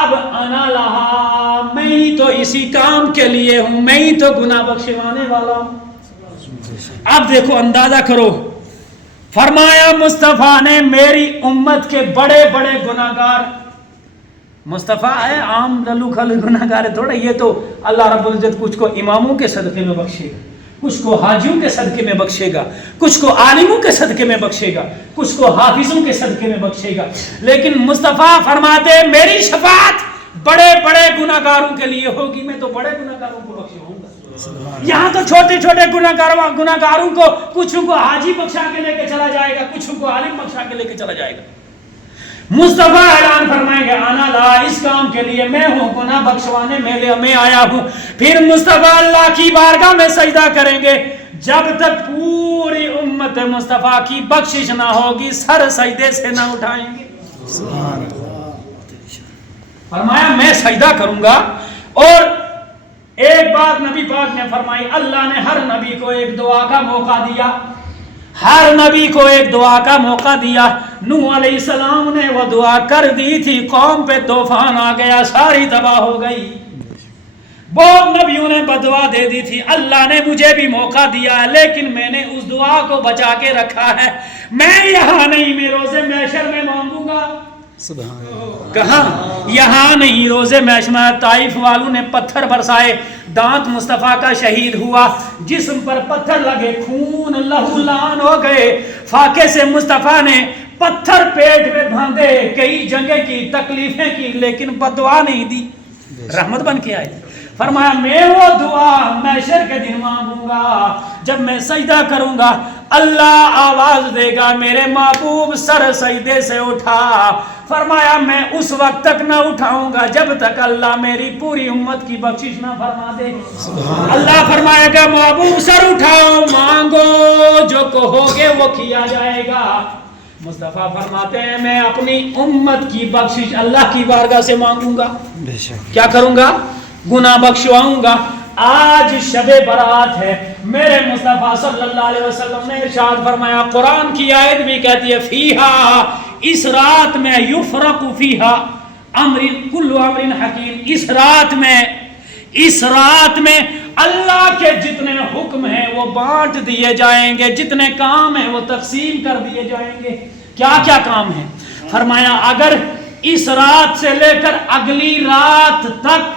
اب انا لہا، میں ہی تو اسی کام کے لیے ہوں، میں ہی تو گناہ بخشوانے والا ہوں. اب دیکھو اندازہ کرو، فرمایا مصطفیٰ نے میری امت کے بڑے بڑے گناہگار، مصطفیٰ ہے عام للو کھل گناہگار ہے تھوڑا، یہ تو اللہ رب العزت کچھ کو اماموں کے صدقے میں بخشے گا، کچھ کو حاجیوں کے صدقے میں بخشے گا، کچھ کو عالموں کے صدقے میں بخشے گا، کچھ کو حافظوں کے صدقے میں بخشے گا. لیکن مصطفیٰ فرماتے میری شفاعت بڑے بڑے گناہگاروں کے لیے ہوگی، میں تو بڑے گناہگاروں کو بخشوں گا. یہاں تو چھوٹے چھوٹے گناہگاروں کو، کچھ کو حاجی بخشا کے لے کے چلا جائے گا، کچھ کو عالم بخشا کے لے کے چلا جائے گا. مصطفیٰ اعلان فرمائیں گے آنا لا، اس کام کے لیے میں ہوں، گناہ بخشوانے میں آیا ہوں. پھر مصطفیٰ اللہ کی بارگاہ میں سجدہ کریں گے، جب تک پوری امت مصطفیٰ کی بخشش نہ ہوگی سر سجدے سے نہ اٹھائیں گے. فرمایا میں سجدہ کروں گا. اور ایک بات نبی پاک نے فرمائی، اللہ نے ہر نبی کو ایک دعا کا موقع دیا، ہر نبی کو ایک دعا کا موقع دیا. نوح علیہ السلام نے وہ دعا کر دی تھی، قوم پہ طوفان آ گیا، ساری تباہ ہو گئی. بہت نبیوں نے بدعا دے دی تھی، اللہ نے مجھے بھی موقع دیا ہے لیکن میں نے اس دعا کو بچا کے رکھا ہے. میں یہاں نہیں، میں روزے محشر میں مانگوں گا. کہاں؟ یہاں نہیں، روزے محشر میں. طائف والوں نے پتھر برسائے، دانت مصطفیٰ کا شہید ہوا، جسم پر پتھر لگے، خون لہو لعان ہو گئے. فاقے سے مصطفیٰ نے پتھر پیٹ میں باندھے، کئی جنگیں کی، تکلیفیں کی، لیکن بدعا نہیں دی، رحمت بن کے آئے. فرمایا میں وہ دعا محشر کے دن مانگوں گا، جب میں سجدہ کروں گا اللہ آواز دے گا میرے محبوب سر سجدے سے اٹھا. فرمایا میں اس وقت تک نہ اٹھاؤں گا جب تک اللہ میری پوری امت کی بخشش نہ فرما دے. اللہ فرمائے گا محبوب سر اٹھاؤ، مانگو، جو کہو گے وہ کیا جائے گا. مصطفیٰ فرماتے ہیں میں اپنی امت کی بخشش اللہ کی بارگاہ سے مانگوں گا. کیا کروں گا؟ گناہ بخشواؤں گا. آج شب برات ہے، میرے مصطفیٰ صلی اللہ علیہ وسلم نے ارشاد فرمایا، قرآن کی آیت بھی کہتی ہے فیہا، اس رات میں یفرق فیہا امر کل امر حکیم. اس رات میں اللہ کے جتنے حکم ہیں وہ بانٹ دیے جائیں گے، جتنے کام ہیں وہ تقسیم کر دیے جائیں گے. کیا کیا کام ہیں؟ فرمایا اگر اس رات سے لے کر اگلی رات تک،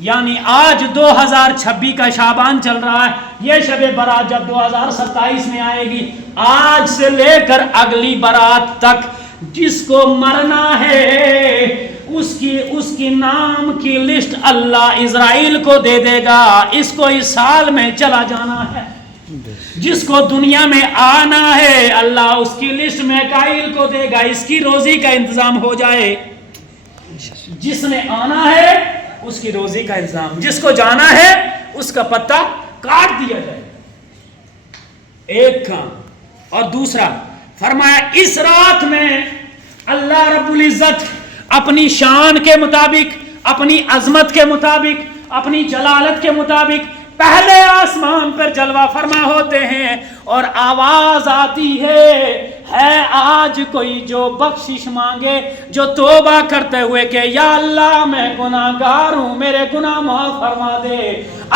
یعنی آج 2026 کا شعبان چل رہا ہے، یہ شب برات جب 2027 میں آئے گی، آج سے لے کر اگلی برات تک جس کو مرنا ہے اس کی نام کی لسٹ اللہ اسرائیل کو دے دے گا. اس کو اس سال میں چلا جانا ہے. جس کو دنیا میں آنا ہے اللہ اس کی لسٹ میکائیل کو دے گا، اس کی روزی کا انتظام ہو جائے. جس نے آنا ہے اس کی روزی کا انتظام، جس کو جانا ہے اس کا پتہ کاٹ دیا جائے. ایک کام. اور دوسرا فرمایا اس رات میں اللہ رب العزت اپنی شان کے مطابق، اپنی عظمت کے مطابق، اپنی جلالت کے مطابق پہلے آسمان پر جلوہ فرما ہوتے ہیں اور آواز آتی ہے آج کوئی جو بخشش مانگے، جو توبہ کرتے ہوئے کہ یا اللہ میں گناہگار ہوں، میرے گناہ معاف فرما دے۔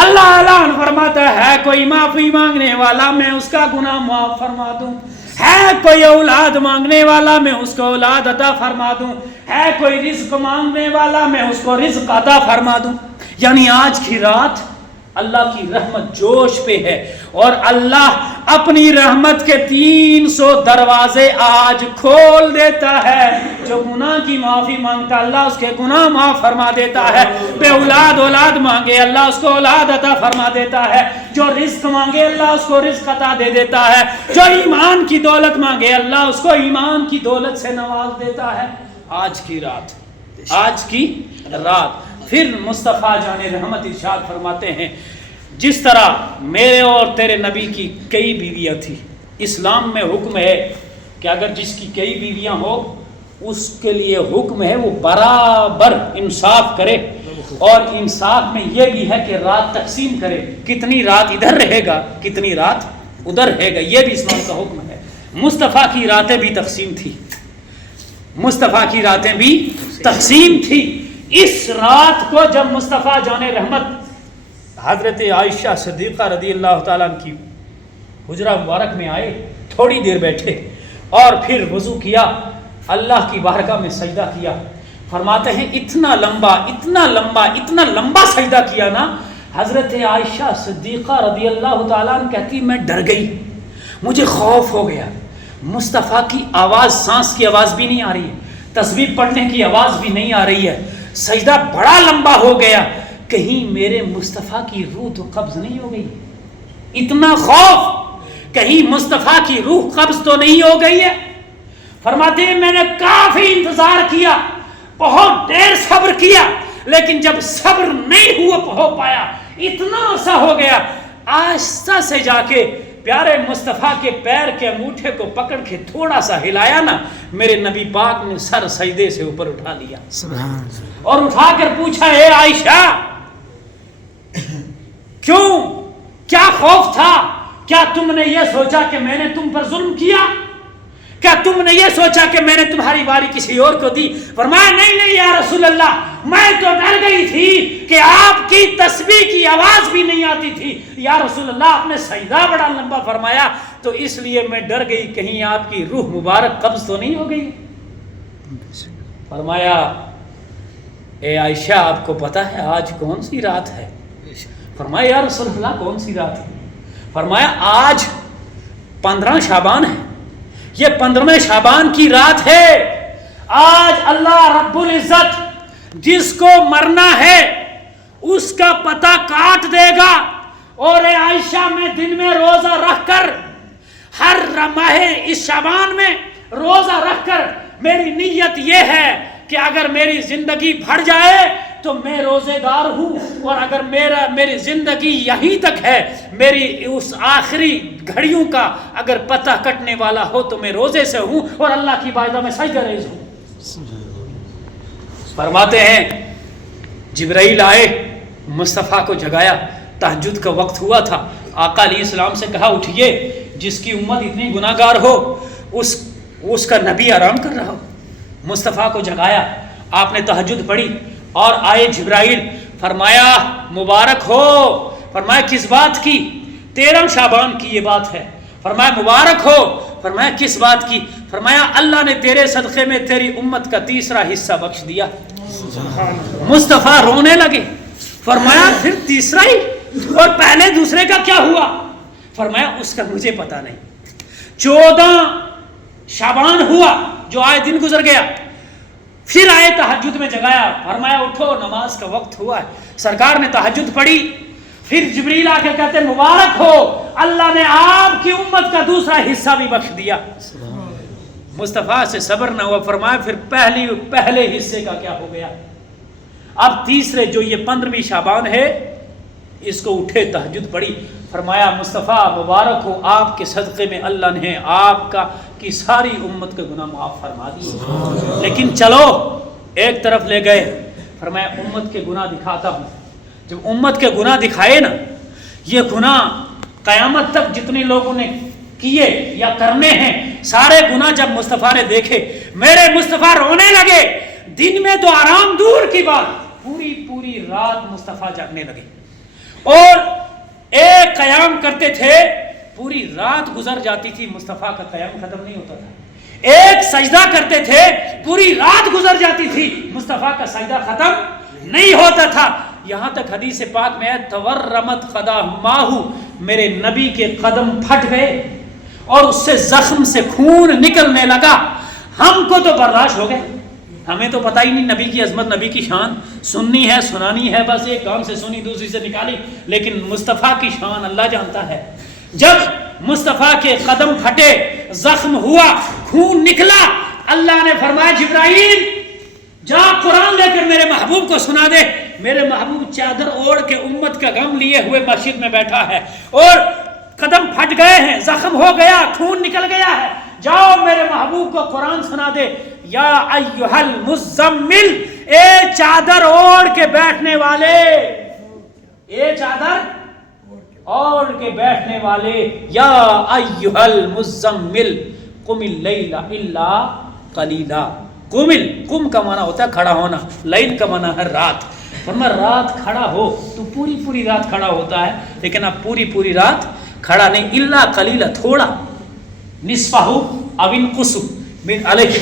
اللہ اعلان فرماتا ہے کوئی معافی مانگنے والا میں اس کا گناہ معاف فرما دوں، ہے کوئی اولاد مانگنے والا میں اس کو اولاد عطا فرما دوں، ہے کوئی رزق مانگنے والا میں اس کو رزق عطا فرما دوں۔ یعنی آج کی رات اللہ کی رحمت جوش پہ ہے، اور اللہ اپنی رحمت کے 300 دروازے آج کھول دیتا ہے۔ جو گناہ کی معافی مانگتا اللہ اس کے گناہ معاف فرما دیتا ہے، بے اولاد مانگے اللہ اس کو اولاد عطا فرما دیتا ہے، جو رزق مانگے اللہ اس کو رزق عطا دے دیتا ہے، جو ایمان کی دولت مانگے اللہ اس کو ایمان کی دولت سے نواز دیتا ہے۔ آج کی رات پھر مصطفیٰ جان رحمت ارشاد فرماتے ہیں جس طرح میرے اور تیرے نبی کی کئی بیویاں تھیں، اسلام میں حکم ہے کہ اگر جس کی کئی بیویاں ہو اس کے لیے حکم ہے وہ برابر انصاف کرے، اور انصاف میں یہ بھی ہے کہ رات تقسیم کرے، کتنی رات ادھر رہے گا کتنی رات ادھر رہے گا، یہ بھی اسلام کا حکم ہے۔ مصطفیٰ کی راتیں بھی تقسیم تھی، مصطفیٰ کی راتیں بھی تقسیم تھی۔ اس رات کو جب مصطفیٰ جان رحمت حضرت عائشہ صدیقہ رضی اللہ تعالیٰ عنہ کی حجرہ مبارک میں آئے، تھوڑی دیر بیٹھے اور پھر وضو کیا، اللہ کی بارگاہ میں سجدہ کیا، فرماتے ہیں اتنا لمبا سجدہ کیا نا، حضرت عائشہ صدیقہ رضی اللہ تعالیٰ عنہ کہتی میں ڈر گئی، مجھے خوف ہو گیا، مصطفیٰ کی آواز، سانس کی آواز بھی نہیں آ رہی ہے، تسبیح پڑھنے کی آواز بھی نہیں آ رہی ہے، سجدہ بڑا لمبا ہو گیا، کہیں میرے مصطفیٰ کی روح تو قبض نہیں ہو گئی، اتنا خوف، کہیں مصطفیٰ کی روح قبض تو نہیں ہو گئی ہے۔ فرماتے ہیں میں نے کافی انتظار کیا، بہت دیر صبر کیا، لیکن جب صبر نہیں ہو پایا، اتنا سا ہو گیا، آہستہ سے جا کے پیارے مصطفیٰ کے پیر کے انگوٹھے کو پکڑ کے تھوڑا سا ہلایا نا، میرے نبی پاک نے سر سجدے سے اوپر اٹھا لیا اور اٹھا کر پوچھا اے عائشہ کیوں، کیا خوف تھا؟ کیا تم نے یہ سوچا کہ میں نے تم پر ظلم کیا؟ کیا تم نے یہ سوچا کہ میں نے تمہاری باری کسی اور کو دی؟ فرمایا نہیں یا رسول اللہ، میں تو ڈر گئی تھی کہ آپ کی تسبیح کی آواز بھی نہیں آتی تھی، یا رسول اللہ آپ نے سجدہ بڑا لمبا فرمایا تو اس لیے میں ڈر گئی کہیں آپ کی روح مبارک قبض تو نہیں ہو گئی۔ فرمایا اے عائشہ آپ کو پتا ہے آج کون سی رات ہے؟ فرمایا یا رسول اللہ کون سی رات ہے؟ فرمایا آج 15 شعبان ہے، یہ 15ویں شعبان کی رات ہے، آج اللہ رب العزت جس کو مرنا ہے اس کا پتہ کاٹ دے گا، اور اے عائشہ میں دن میں روزہ رکھ کر ہر ماہ اس شعبان میں روزہ رکھ کر میری نیت یہ ہے کہ اگر میری زندگی بھر جائے تو میں روزے دار ہوں، اور اگر میری زندگی یہیں تک ہے، میری اس آخری گھڑیوں کا اگر پتہ کٹنے والا ہو تو میں روزے سے ہوں اور اللہ کی بارگاہ میں سجدہ ریز ہوں۔ فرماتے ہیں جبرائیل آئے، مصطفیٰ کو جگایا، تہجد کا وقت ہوا تھا، آقا علیہ السلام سے کہا اٹھئے، جس کی امت اتنی گناہگار ہو اس کا نبی آرام کر رہا ہو۔ مصطفیٰ کو جگایا، آپ نے تہجد پڑھی اور آئے جبرائیل، فرمایا مبارک ہو، فرمایا کس بات کی؟ 13 شعبان کی یہ بات ہے، فرمایا مبارک ہو، فرمایا کس بات کی؟ فرمایا اللہ نے تیرے صدقے میں تیری امت کا 3 حصہ بخش دیا۔ مصطفیٰ رونے لگے، فرمایا پھر 3 ہی، اور پہلے دوسرے کا کیا ہوا؟ فرمایا اس کا مجھے پتا نہیں۔ 14 شعبان ہوا جو آئے دن گزر گیا، پھر آئے تہجد میں جگایا، فرمایا اٹھو نماز کا وقت ہوا ہے، سرکار نے تہجد پڑھی، پھر جبریل آ کے کہتے مبارک ہو، اللہ نے آپ کی امت کا 2 حصہ بھی بخش دیا۔ مصطفیٰ سے صبر نہ ہوا، فرمایا پھر پہلے حصے کا کیا ہو گیا؟ اب تیسرے جو یہ 15ویں شعبان ہے اس کو اٹھے تہجد پڑھی، فرمایا مصطفیٰ مبارک ہو، آپ کے صدقے میں اللہ نے آپ کی ساری امت کے گناہ معاف فرما دیے، لیکن چلو ایک طرف لے گئے، فرمایا امت کے گناہ دکھاتا ہوں۔ جب امت کے گناہ دکھائے نا، یہ گناہ قیامت تک جتنے لوگوں نے کیے یا کرنے ہیں، سارے گناہ جب مصطفیٰ نے دیکھے، میرے مصطفیٰ رونے لگے. دن میں تو آرام دور کی بات، پوری پوری رات مصطفیٰ جاگنے لگے اور ایک قیام کرتے تھے، پوری رات گزر جاتی تھی، مصطفیٰ کا قیام ختم نہیں ہوتا تھا. ایک سجدہ کرتے تھے، پوری رات گزر جاتی تھی، مصطفیٰ کا سجدہ ختم نہیں ہوتا تھا. یہاں تک حدیث پاک میں ہے تورمت قدماہ، میرے نبی کے قدم پھٹ گئے اور اس سے زخم سے خون نکلنے لگا. ہم کو تو برداشت ہو گئے، ہمیں تو پتہ ہی نہیں نبی کی عظمت، نبی کی شان سننی ہے سنانی ہے، بس ایک کام سے سنی دوسری سے نکالی، لیکن مصطفیٰ کی شان اللہ جانتا ہے. جب مصطفیٰ کے قدم پھٹے، زخم ہوا، خون نکلا، اللہ نے فرمایا جبرائیل جا قرآن لے کر میرے محبوب کو سنا دے. میرے محبوب چادر اوڑھ کے امت کا غم لیے ہوئے مسجد میں بیٹھا ہے اور قدم پھٹ گئے ہیں، زخم ہو گیا، خون نکل گیا ہے. جاؤ میرے محبوب کو قرآن سنا دے. یا ایھا المزمل، اے چادر اوڑھ کے بیٹھنے والے، اے چادر اوڑھ کے بیٹھنے والے، یا ایھا المزمل قم اللیل الا قلیلا. قم کا معنی ہوتا ہے کھڑا ہونا، لیل کا معنی ہے رات. فرما رات کھڑا ہو، تو پوری پوری رات کھڑا ہوتا ہے، لیکن اب پوری پوری رات کھڑا نہیں، الا قلیلا، تھوڑا، نصفہ او انقص من علیہ،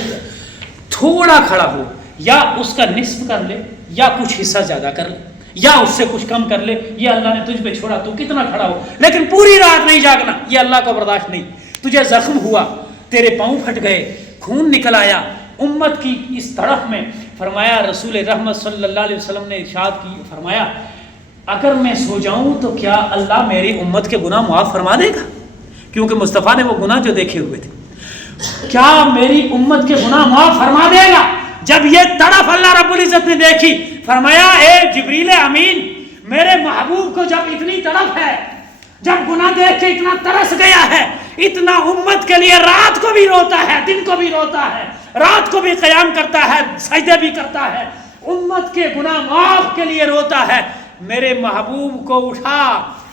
تھوڑا کھڑا ہو، یا اس کا نصف کر لے یا کچھ حصہ زیادہ کر لے یا اس سے کچھ کم کر لے. یہ اللہ نے تجھ پہ چھوڑا، تو کتنا کھڑا ہو، لیکن پوری رات نہیں جاگنا، یہ اللہ کو برداشت نہیں. تجھے زخم ہوا، تیرے پاؤں پھٹ گئے، خون نکل آیا امت کی اس تڑپ میں. فرمایا رسول رحمت صلی اللہ علیہ وسلم نے ارشاد کی، فرمایا اگر میں سو جاؤں تو کیا اللہ میری امت کے گناہ معاف فرما دے گا؟ کیونکہ مصطفیٰ نے وہ گناہ جو دیکھے ہوئے تھے، کیا میری امت کے گناہ معاف فرما دے گا؟ جب یہ تڑپ اللہ رب العزت نے دیکھی، فرمایا اے جبریل امین، میرے محبوب کو جب اتنی تڑپ ہے، جب گناہ دیکھ کے اتنا ترس گیا ہے، اتنا امت کے لیے رات کو بھی روتا ہے، دن کو بھی روتا ہے، رات کو بھی قیام کرتا ہے، سجدے بھی کرتا ہے، امت کے گناہ معاف کے لیے روتا ہے. میرے محبوب کو اٹھا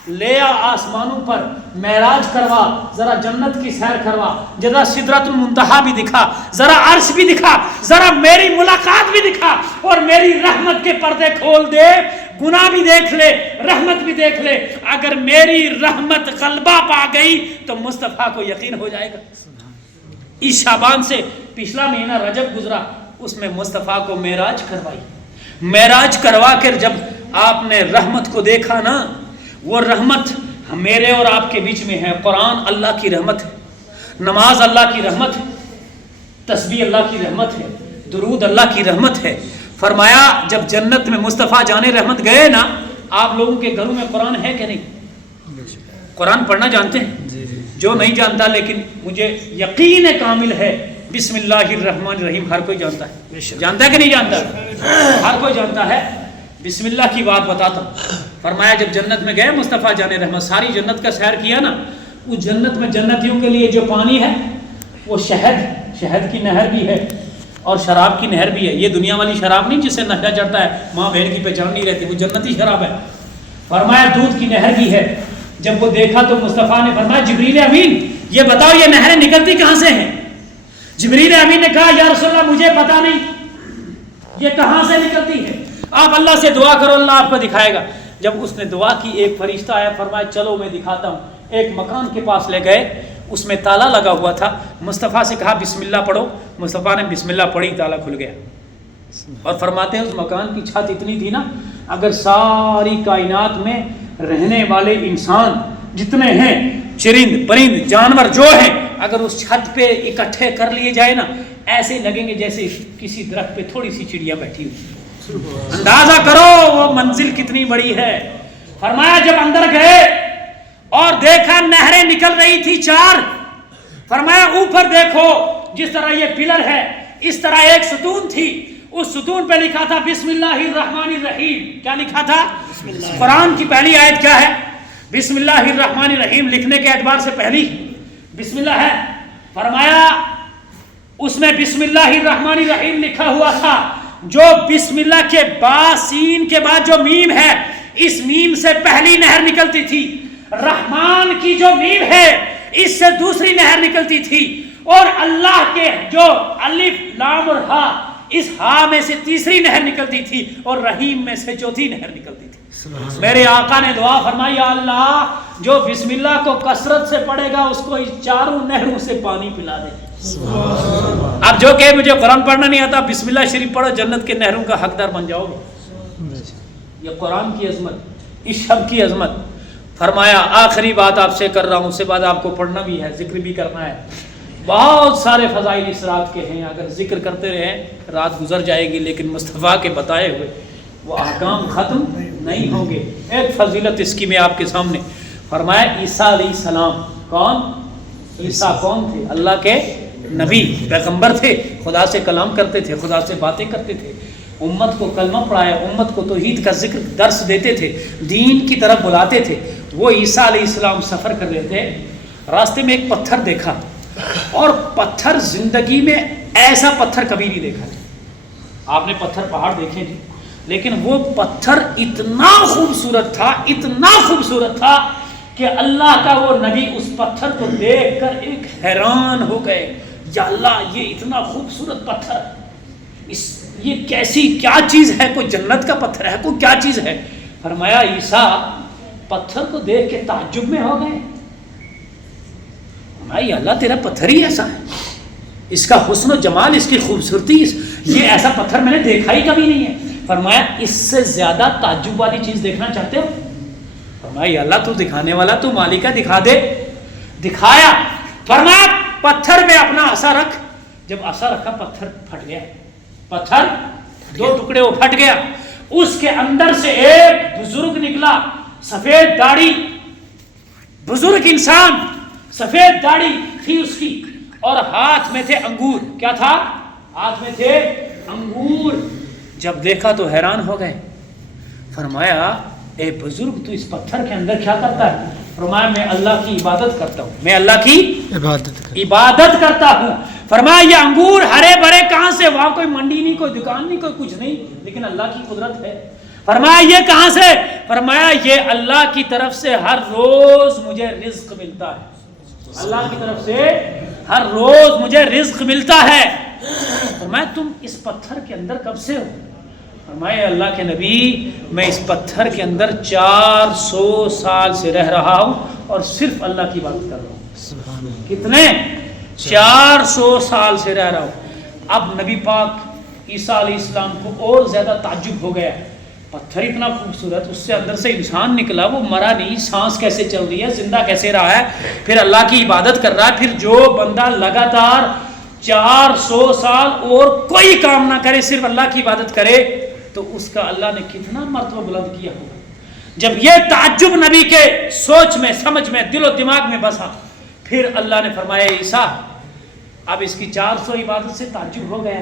لے آ آسمانوں پر، معراج کروا، ذرا جنت کی سیر کروا، ذرا سدرۃ المنتہا بھی دکھا، ذرا عرش بھی دکھا، ذرا میری ملاقات بھی دکھا، اور میری رحمت کے پردے کھول دے، گناہ بھی دیکھ لے، رحمت بھی دیکھ لے. اگر میری رحمت غلبہ پا گئی تو مصطفیٰ کو یقین ہو جائے گا. اس شعبان سے پچھلا مہینہ رجب گزرا، اس میں مصطفیٰ کو معراج کروائی. معراج کروا کر جب آپ نے رحمت کو دیکھا نا، وہ رحمت میرے اور آپ کے بیچ میں ہے. قرآن اللہ کی رحمت ہے، نماز اللہ کی رحمت ہے، تسبیح اللہ کی رحمت ہے، درود اللہ کی رحمت ہے. فرمایا جب جنت میں مصطفیٰ جانے رحمت گئے نا، آپ لوگوں کے گھروں میں قرآن ہے کہ نہیں؟ قرآن پڑھنا جانتے ہیں؟ جو نہیں جانتا لیکن مجھے یقین کامل ہے بسم اللہ الرحمن الرحیم ہر کوئی جانتا ہے. جانتا ہے کہ نہیں جانتا؟ ہر کوئی جانتا ہے. بسم اللہ کی بات بتاتا ہوں. فرمایا جب جنت میں گئے مصطفیٰ جانے رحمت، ساری جنت کا سیر کیا نا، اس جنت میں جنتیوں کے لیے جو پانی ہے وہ شہد کی نہر بھی ہے اور شراب کی نہر بھی ہے. یہ دنیا والی شراب نہیں جس سے نشہ چڑھتا ہے، ماں بہن کی پہچان نہیں رہتی، وہ جنتی شراب ہے. فرمایا دودھ کی نہر بھی ہے. جب وہ دیکھا تو مصطفیٰ نے فرمایا جبریل امین یہ بتاؤ یہ نہریں نکلتی کہاں سے ہیں؟ جبریل امین نے کہا یا رسول اللہ مجھے پتا نہیں یہ کہاں سے نکلتی ہے، آپ اللہ سے دعا کرو، اللہ آپ کو دکھائے گا. جب اس نے دعا کی، ایک فرشتہ آیا، فرمایا چلو میں دکھاتا ہوں. ایک مکان کے پاس لے گئے، اس میں تالا لگا ہوا تھا. مصطفیٰ سے کہا بسم اللہ پڑھو، مصطفیٰ نے بسم اللہ پڑھی، تالا کھل گیا. اور فرماتے ہیں اس مکان کی چھت اتنی تھی نا، اگر ساری کائنات میں رہنے والے انسان جتنے ہیں، چرند پرند جانور جو ہیں، اگر اس چھت پہ اکٹھے کر لیے جائے نا، ایسے لگیں گے جیسے کسی درخت پہ تھوڑی سی چڑیا بیٹھی ہوئی. اندازہ کرو وہ منزل کتنی بڑی ہے. فرمایا جب اندر گئے اور دیکھا نہریں نکل رہی تھی 4. فرمایا اوپر دیکھو، جس طرح یہ پلر ہے اس طرح ایک ستون تھی، اس ستون پہ لکھا تھا بسم اللہ الرحمن الرحیم. کیا لکھا تھا؟ قرآن کی پہلی آیت کیا ہے؟ بسم اللہ الرحمن الرحیم. لکھنے کے اعتبار سے پہلی بسم اللہ ہے. فرمایا اس میں بسم اللہ الرحمن الرحیم لکھا ہوا تھا. جو بسم اللہ کے بعد سین کے بعد جو میم ہے، اس میم سے پہلی نہر نکلتی تھی. رحمان کی جو میم ہے اس سے دوسری نہر نکلتی تھی، اور اللہ کے جو الف لام اور ہا، اس ہا میں سے تیسری نہر نکلتی تھی، اور رحیم میں سے چوتھی نہر نکلتی تھی۔ میرے آقا نے دعا فرمائی، یا اللہ جو بسم اللہ کو کثرت سے پڑھے گا اس کو اس چاروں نہروں سے پانی پلا دے۔ اب جو کہ مجھے قرآن پڑھنا نہیں آتا، بسم اللہ شریف پڑھو، جنت کے نہروں کا حقدار بن جاؤ گے۔ یہ قرآن کی عظمت، اس شب کی عظمت۔ فرمایا آخری بات آپ سے کر رہا ہوں، اس کے بعد آپ کو پڑھنا بھی ہے، ذکر بھی کرنا ہے۔ بہت سارے فضائل اس رات کے ہیں، اگر ذکر کرتے رہیں رات گزر جائے گی، لیکن مصطفیٰ کے بتائے ہوئے وہ احکام ختم نہیں ہوں گے۔ ایک فضیلت اس کی میں آپ کے سامنے فرمایا، عیسیٰ علیہ السلام کون؟ عیسیٰ کون تھے؟ اللہ کے نبی پیغمبر تھے، خدا سے کلام کرتے تھے، خدا سے باتیں کرتے تھے، امت کو کلمہ پڑھایا، امت کو توحید کا ذکر درس دیتے تھے، دین کی طرف بلاتے تھے۔ وہ عیسیٰ علیہ السلام سفر کر رہے تھے، راستے میں ایک پتھر دیکھا، اور پتھر زندگی میں ایسا پتھر کبھی نہیں دیکھا تھا۔ آپ نے پتھر پہاڑ دیکھے تھے، لیکن وہ پتھر اتنا خوبصورت تھا، اتنا خوبصورت تھا کہ اللہ کا وہ نبی اس پتھر کو دیکھ کر ایک حیران ہو گئے، یا اللہ یہ اتنا خوبصورت پتھر، یہ کیسی کیا چیز ہے؟ کوئی جنت کا پتھر ہے؟ کوئی کیا چیز ہے؟ فرمایا عیسیٰ پتھر کو دیکھ کے تعجب میں ہو گئے۔ فرمایا یا اللہ تیرا پتھر ہی ایسا ہے، اس کا حسن و جمال، اس کی خوبصورتی، یہ ایسا پتھر میں نے دیکھا ہی کبھی نہیں ہے۔ فرمایا اس سے زیادہ تعجب والی چیز دیکھنا چاہتے ہو؟ فرمایا یا اللہ تو دکھانے والا، تو مالکہ دکھا دے۔ دکھایا، فرمایا پتھر میں اپنا عصا رکھ۔ جب عصا رکھا پتھر پھٹ گیا، پتھر دو ٹکڑے وہ پھٹ گیا۔ اس کے اندر سے ایک بزرگ نکلا، سفید داڑھی، بزرگ انسان، سفید داڑھی تھی اس کی، اور ہاتھ میں تھے انگور۔ کیا تھا؟ ہاتھ میں تھے انگور۔ جب دیکھا تو حیران ہو گئے۔ فرمایا اے بزرگ تو اس پتھر کے اندر کیا کرتا ہے؟ فرمایا میں اللہ کی عبادت کرتا ہوں، میں اللہ کی عبادت کرتا ہوں۔ فرمایا یہ انگور ہرے بھرے کہاں سے؟ وہاں کوئی منڈی نہیں، کوئی دکان نہیں، کوئی کچھ نہیں، لیکن اللہ کی قدرت ہے۔ فرمایا یہ کہاں سے؟ فرمایا یہ اللہ کی طرف سے ہر روز مجھے رزق ملتا ہے، اللہ کی طرف سے ہر روز مجھے رزق ملتا ہے۔ فرمایا تم اس پتھر کے اندر کب سے ہو؟ فرمایا اللہ کے نبی میں اس پتھر کے اندر 400 سال سے رہ رہا ہوں، اور صرف اللہ کی بات کر رہا ہوں۔ کتنے؟ 400 سال سے رہ رہا ہوں۔ اب نبی پاک عیسیٰ علیہ السلام کو اور زیادہ تعجب ہو گیا، پتھر اتنا خوبصورت، اس سے اندر سے انسان نکلا، وہ مرا نہیں، سانس کیسے چل رہی ہے، زندہ کیسے رہا ہے، پھر اللہ کی عبادت کر رہا ہے۔ پھر جو بندہ لگاتار 400 سال اور کوئی کام نہ کرے، صرف اللہ کی عبادت کرے، تو اس کا اللہ نے کتنا مرتبہ بلند کیا ہوگا۔ جب یہ تعجب نبی کے سوچ میں، سمجھ میں، دل و دماغ میں بسا، پھر اللہ نے فرمایا عیسیٰ اب اس کی 400 عبادت سے تعجب ہو گیا،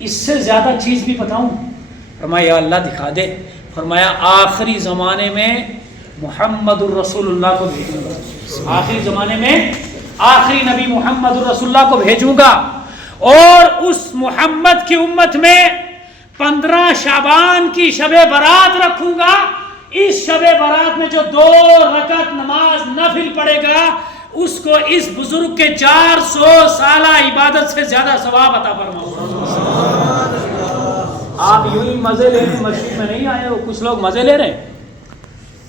اس سے زیادہ چیز بھی بتاؤں؟ فرمایا یا اللہ دکھا دے۔ فرمایا آخری زمانے میں محمد الرسول اللہ کو بھیجوں گا، آخری زمانے میں آخری نبی محمد الرسول اللہ کو بھیجوں گا، اور اس محمد کی امت میں 15 شعبان کی شب برات رکھوں گا۔ اس شب برات میں جو 2 رکعت نماز نفل پڑھے گا، اس کو اس بزرگ کے 400 سالہ عبادت سے زیادہ ثواب عطا فرماؤں گا۔ آپ یوں ہی مزے لینے مسجد میں نہیں آئے ہو، کچھ لوگ مزے لے رہے ہیں،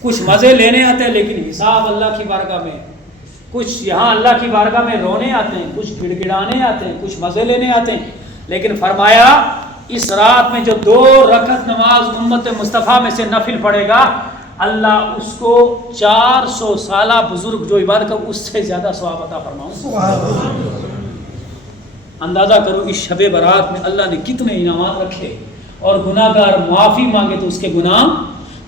کچھ مزے لینے آتے ہیں لیکن حساب اللہ کی بارگاہ میں، کچھ یہاں اللہ کی بارگاہ میں رونے آتے ہیں، کچھ گڑ گڑانے آتے ہیں، کچھ مزے لینے آتے ہیں۔ لیکن فرمایا اس رات میں جو 2 رکعت نماز امت مصطفیٰ میں سے نفل پڑھے گا، اللہ اس کو 400 سالہ بزرگ جو عبادت کا اس سے زیادہ ثواب عطا فرماؤں۔ اندازہ کرو اس شب برات میں اللہ نے کتنے انعامات رکھے، اور گناہ گار معافی مانگے تو اس کے گناہ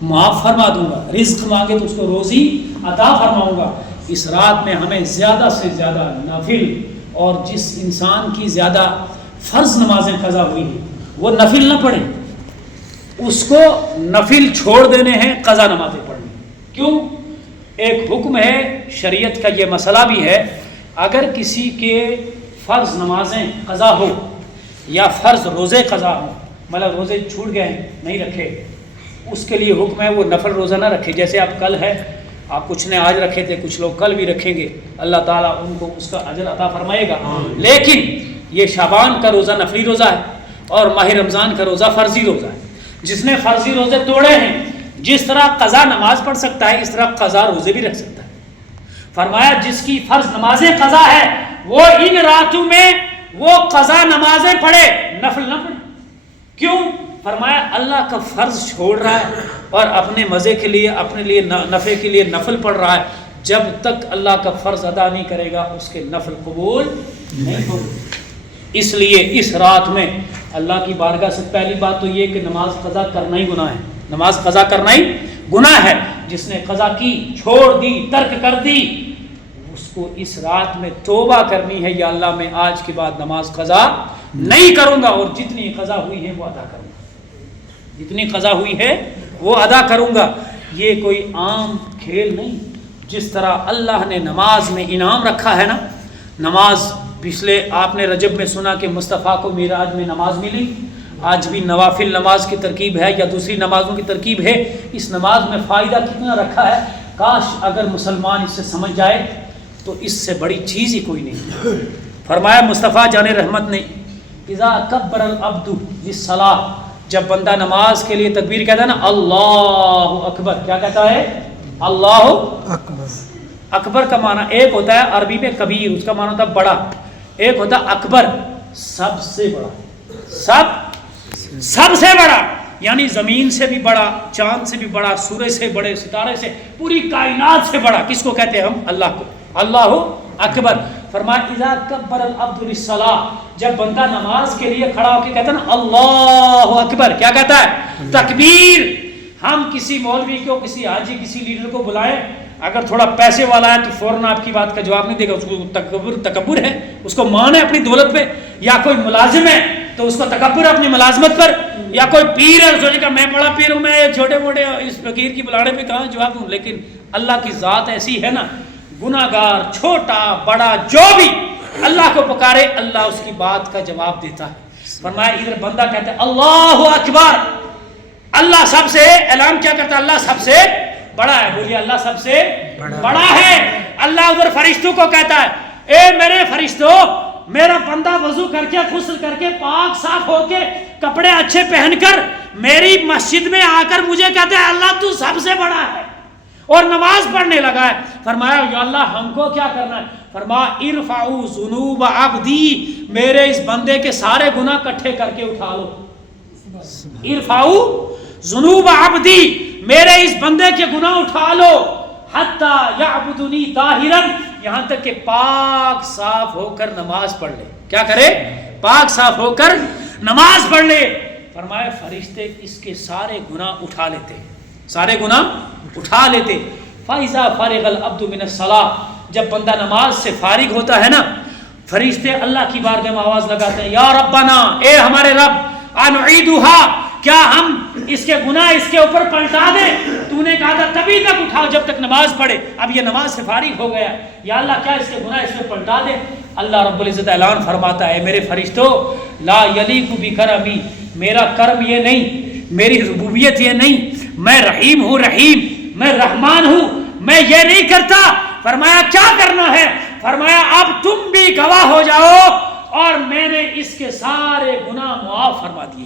معاف فرما دوں گا، رزق مانگے تو اس کو روزی عطا فرماؤں گا۔ اس رات میں ہمیں زیادہ سے زیادہ نفل، اور جس انسان کی زیادہ فرض نمازیں قضا ہوئی ہیں وہ نفل نہ پڑھے، اس کو نفل چھوڑ دینے ہیں، قضا نمازیں پڑھنی۔ کیوں؟ ایک حکم ہے شریعت کا، یہ مسئلہ بھی ہے، اگر کسی کے فرض نمازیں قضا ہو یا فرض روزے قضا ہو، مطلب روزے چھوٹ گئے نہیں رکھے، اس کے لیے حکم ہے وہ نفل روزہ نہ رکھے۔ جیسے اب کل ہے آپ کچھ نے آج رکھے تھے, کچھ لوگ کل بھی رکھیں گے, اللہ تعالیٰ ان کو اس کا اجر عطا فرمائے گا. لیکن یہ شعبان کا روزہ نفلی روزہ ہے اور ماہ رمضان کا روزہ فرضی روزہ ہے. جس نے فرضی روزے توڑے ہیں, جس طرح قضا نماز پڑھ سکتا ہے اس طرح قضا روزے بھی رکھ سکتا ہے. فرمایا جس کی فرض نمازیں قضا ہے وہ ان راتوں میں وہ قضا نمازیں پڑھے, نفل نہ پڑھے. کیوں؟ فرمایا اللہ کا فرض چھوڑ رہا ہے اور اپنے مزے کے لیے, اپنے لیے نفع کے لیے نفل پڑھ رہا ہے. جب تک اللہ کا فرض ادا نہیں کرے گا اس کے نفل قبول نہیں ہوگا. اس لیے اس رات میں اللہ کی بارگاہ سے پہلی بات تو یہ کہ نماز قضا کرنا ہی گناہ ہے. نماز قضا کرنا ہی گناہ ہے. جس نے قضا کی, چھوڑ دی, ترک کر دی, اس کو اس رات میں توبہ کرنی ہے, یا اللہ میں آج کے بعد نماز قضا نہیں کروں گا اور جتنی قضا ہوئی ہے وہ ادا کروں گا, جتنی قضا ہوئی ہے وہ ادا کروں گا. یہ کوئی عام کھیل نہیں. جس طرح اللہ نے نماز میں انعام رکھا ہے نا, نماز پچھلے آپ نے رجب میں سنا کہ مصطفیٰ کو معراج میں نماز ملی. آج بھی نوافل نماز کی ترکیب ہے یا دوسری نمازوں کی ترکیب ہے. اس نماز میں فائدہ کتنا رکھا ہے, کاش اگر مسلمان اس سے سمجھ جائے تو اس سے بڑی چیز ہی کوئی نہیں. فرمایا مصطفیٰ جان رحمت نے, اذا کبر العبد للصلاۃ, جب بندہ نماز کے لیے تکبیر کہتا ہے نا, اللہ اکبر, کیا کہتا ہے؟ اللہ اکبر. اکبر کا معنی ایک ہوتا ہے عربی میں کبیر, اس کا معنی ہوتا ہے بڑا. ایک ہوتا ہے اکبر, سب سے بڑا. سب سے بڑا یعنی زمین سے بھی بڑا, چاند سے بھی بڑا, سورج سے بڑے, ستارے سے, پوری کائنات سے بڑا. کس کو کہتے ہیں ہم؟ اللہ کو. اللہ اکبر. فرمایا اذا کبر العبد للصلاۃ, جب بندہ نماز کے لیے کھڑا ہو کے کہتا ہے نا اللہ اکبر, کیا کہتا ہے؟ تکبیر. ہم کسی مولوی کو, کسی حاجی, کسی لیڈر کو بلائیں, اگر تھوڑا پیسے والا ہے تو فوراً آپ کی بات کا جواب نہیں دے گا, اس کو تکبر ہے, اس کو مان ہے اپنی دولت پہ. یا کوئی ملازم ہے تو اس کو تکبر ہے اپنی ملازمت پر. یا کوئی پیر ہے, سوچے کہ میں بڑا پیر ہوں, میں چھوٹے موٹے اس فقیر کی بلانے پہ کہاں جواب دوں. لیکن اللہ کی ذات ایسی ہے نا, گناہگار چھوٹا بڑا جو بھی اللہ کو پکارے اللہ اس کی بات کا جواب دیتا ہے. فرمایا ادھر بندہ کہتا ہے اللہ اکبر, اللہ سب سے اعلان کیا کرتا ہے؟ اللہ سب سے بڑا ہے. بولیے اللہ سب سے بڑا ہے. اللہ ادھر فرشتوں کو کہتا ہے اے میرے فرشتوں, میرا بندہ وضو کر کے, غسل کر کے, پاک صاف ہو کے, کپڑے اچھے پہن کر میری مسجد میں آ کر مجھے کہتا ہے اللہ تو سب سے بڑا ہے, اور نماز پڑھنے لگا ہے. فرمایا یا اللہ ہم کو کیا کرنا ہے؟ فرمایا ارفعوا ذنوب عبدی, میرے اس بندے کے سارے گناہ اکٹھے کر کے اٹھا لو. ارفعوا ذنوب عبدی, میرے اس بندے کے گناہ اٹھا لو. حتی یعبدنی طاہرا, یہاں تک کہ پاک صاف ہو کر نماز پڑھ لے. کیا کرے؟ پاک صاف ہو کر نماز پڑھ لے. فرمایا فرشتے اس کے سارے گناہ اٹھا لیتے, سارے گناہ اٹھا لیتے. فَإِذَا فَرِغَ الْعَبْدُ مِنَ الصَّلَاةِ, جب بندہ نماز سے فارغ ہوتا ہے نا, فرشتے اللہ کی بارگاہ میں آواز لگاتے ہیں یا ربنا, اے ہمارے رب, انعیدھا, کیا ہم اس کے گناہ اس کے اوپر پلٹا دیں؟ تو نے کہا تھا تبھی تک اٹھاؤ جب تک نماز پڑھے, اب یہ نماز سے فارغ ہو گیا, یا اللہ کیا اس کے گناہ اس میں پلٹا دے؟ اللہ رب العزت اعلان فرماتا ہے میرے فرشتوں, لا یلیق بکرمی, میرا کرم یہ نہیں, میری ربوبیت یہ نہیں, میں رحیم ہوں, رحیم, میں رحمان ہوں, میں یہ نہیں کرتا. فرمایا کیا کرنا ہے؟ فرمایا اب تم بھی گواہ ہو جاؤ اور میں نے اس کے سارے گناہ معاف فرما دیے.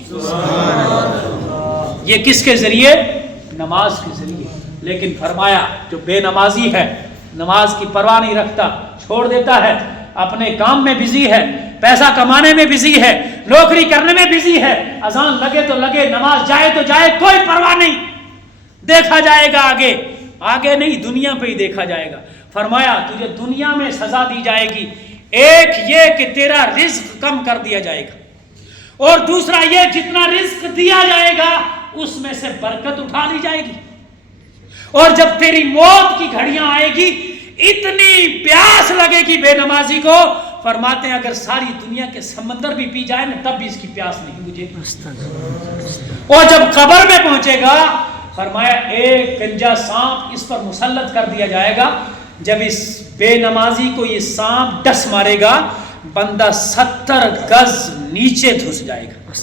یہ کس کے ذریعے؟ نماز کے ذریعے. لیکن فرمایا جو بے نمازی ہے, نماز کی پرواہ نہیں رکھتا, چھوڑ دیتا ہے, اپنے کام میں بزی ہے, پیسہ کمانے میں بزی ہے, نوکری کرنے میں بزی ہے, اذان لگے تو لگے, نماز جائے تو جائے, کوئی پرواہ نہیں, دیکھا جائے گا آگے, آگے نہیں دنیا پہ ہی دیکھا جائے گا. فرمایا تجھے دنیا میں سزا دی جائے گی, ایک یہ کہ تیرا رزق کم کر دیا جائے گا, اور دوسرا یہ جتنا رزق دیا جائے گا اس میں سے برکت اٹھا لی جائے گی. اور جب تیری موت کی گھڑیاں آئے گی اتنی پیاس لگے گی بے نمازی کو, فرماتے ہیں اگر ساری دنیا کے سمندر بھی پی جائے نا تب بھی اس کی پیاس نہیں بجھے. اور جب قبر میں پہنچے گا, فرمایا ایک گنجا سانپ اس پر مسلط کر دیا جائے گا. جب اس بے نمازی کو یہ سانپ ڈس مارے گا, بندہ 70 گز نیچے دھس جائے گا,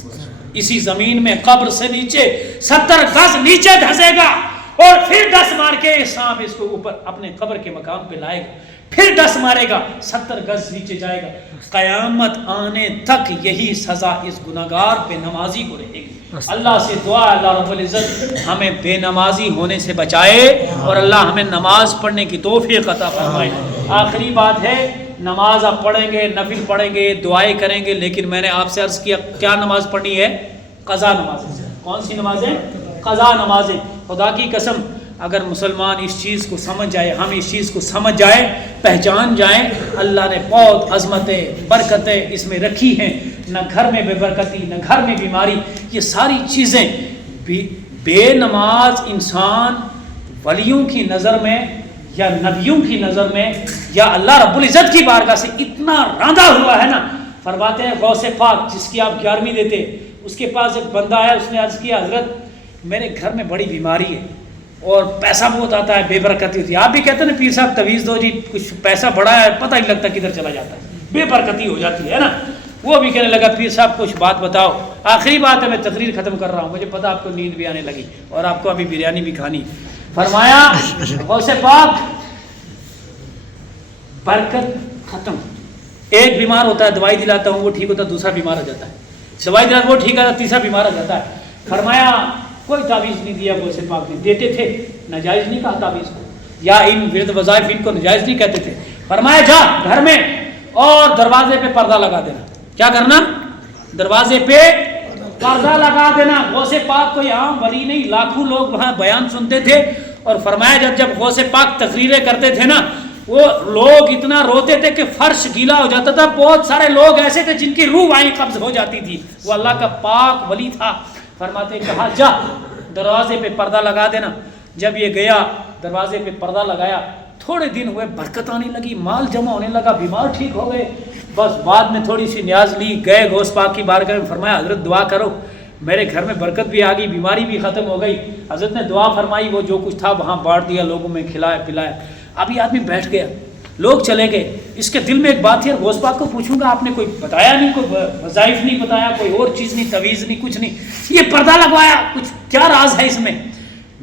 اسی زمین میں قبر سے نیچے 70 گز نیچے دھسے گا, اور پھر 10 مار کے سانپ اس کو اوپر اپنے قبر کے مقام پہ لائے گا، پھر 10 مارے گا، 70 گز نیچے جائے گا، قیامت آنے تک یہی سزا اس گناہگار بے نمازی کو رہے گی۔ اللہ سے دعا اللہ رب العزت ہمیں بے نمازی ہونے سے بچائے اور اللہ ہمیں نماز پڑھنے کی توفیق عطا فرمائے۔ آخری بات ہے، نماز آپ پڑھیں گے، نفل پڑھیں گے، دعائیں کریں گے، لیکن میں نے آپ سے عرض کیا کیا نماز پڑھنی ہے؟ قضا نمازیں۔ کون سی نمازیں؟ قضا نمازیں۔ خدا کی قسم اگر مسلمان اس چیز کو سمجھ جائے، ہم اس چیز کو سمجھ جائیں، پہچان جائیں، اللہ نے بہت عظمتیں برکتیں اس میں رکھی ہیں، نہ گھر میں بے برکتی، نہ گھر میں بیماری، یہ ساری چیزیں بے نماز انسان ولیوں کی نظر میں یا نبیوں کی نظر میں یا اللہ رب العزت کی بارگاہ سے اتنا راندہ ہوا ہے نا۔ فرماتے ہیں غوث پاک جس کی آپ 11ویں دیتے، اس کے پاس ایک بندہ آیا، اس نے عرض کیا حضرت میرے گھر میں بڑی بیماری ہے اور پیسہ بہت آتا ہے، بے برکتی ہوتی ہے۔ آپ بھی کہتے ہیں نا پیر صاحب تعویذ دو جی، کچھ پیسہ بڑا ہے پتہ ہی لگتا کدھر چلا جاتا ہے، بے برکتی ہو جاتی ہے نا۔ وہ بھی کہنے لگا پیر صاحب کچھ بات بتاؤ۔ آخری بات ہے، میں تقریر ختم کر رہا ہوں، مجھے پتا آپ کو نیند بھی آنے لگی اور آپ کو ابھی بریانی بھی کھانی۔ فرمایا غوث پاک برکت ختم، ایک بیمار ہوتا ہے دوائی دلاتا ہوں وہ ٹھیک ہوتا ہے، دوسرا بیمار ہو جاتا ہے، دوائی دلاتا وہ ٹھیک ہوتا ہے، تیسرا بیمار ہو جاتا ہے۔ فرمایا کوئی تعویذ نہیں دیا غوث پاک نے، دیتے تھے ناجائز نہیں کہا تعویذ کو، یا ان ورد وظائف ان کو ناجائز نہیں کہتے تھے۔ فرمایا جا گھر میں اور دروازے پہ پردہ لگا دینا۔ کیا کرنا؟ دروازے پہ پردہ لگا دینا۔ غوث پاک کوئی عام ولی نہیں، لاکھوں لوگ وہاں بیان سنتے تھے، اور فرمایا جب غوث پاک تقریریں کرتے تھے نا، وہ لوگ اتنا روتے تھے کہ فرش گیلا ہو جاتا تھا۔ بہت سارے لوگ ایسے تھے جن کی روح وہیں قبض ہو جاتی تھی، وہ اللہ کا پاک ولی تھا۔ فرماتے کہا جا دروازے پہ پردہ لگا دینا۔ جب یہ گیا دروازے پہ پردہ لگایا، تھوڑے دن ہوئے برکت آنے لگی، مال جمع ہونے لگا، بیمار ٹھیک ہو گئے۔ بس بعد میں تھوڑی سی نیاز لی، گئے غوث پاک کی بارگاہ میں، فرمایا حضرت دعا کرو، میرے گھر میں برکت بھی آ گئی، بیماری بھی ختم ہو گئی۔ حضرت نے دعا فرمائی، وہ جو کچھ تھا وہاں بانٹ دیا، لوگوں میں کھلایا پلایا۔ ابھی آدمی بیٹھ گیا، لوگ چلے گئے، اس کے دل میں ایک بات ہے، غوث پاک کو پوچھوں گا آپ نے کوئی بتایا نہیں، کوئی وظائف نہیں بتایا، کوئی اور چیز نہیں، تعویذ نہیں، کچھ نہیں، یہ پردہ لگوایا، کچھ کیا راز ہے اس میں؟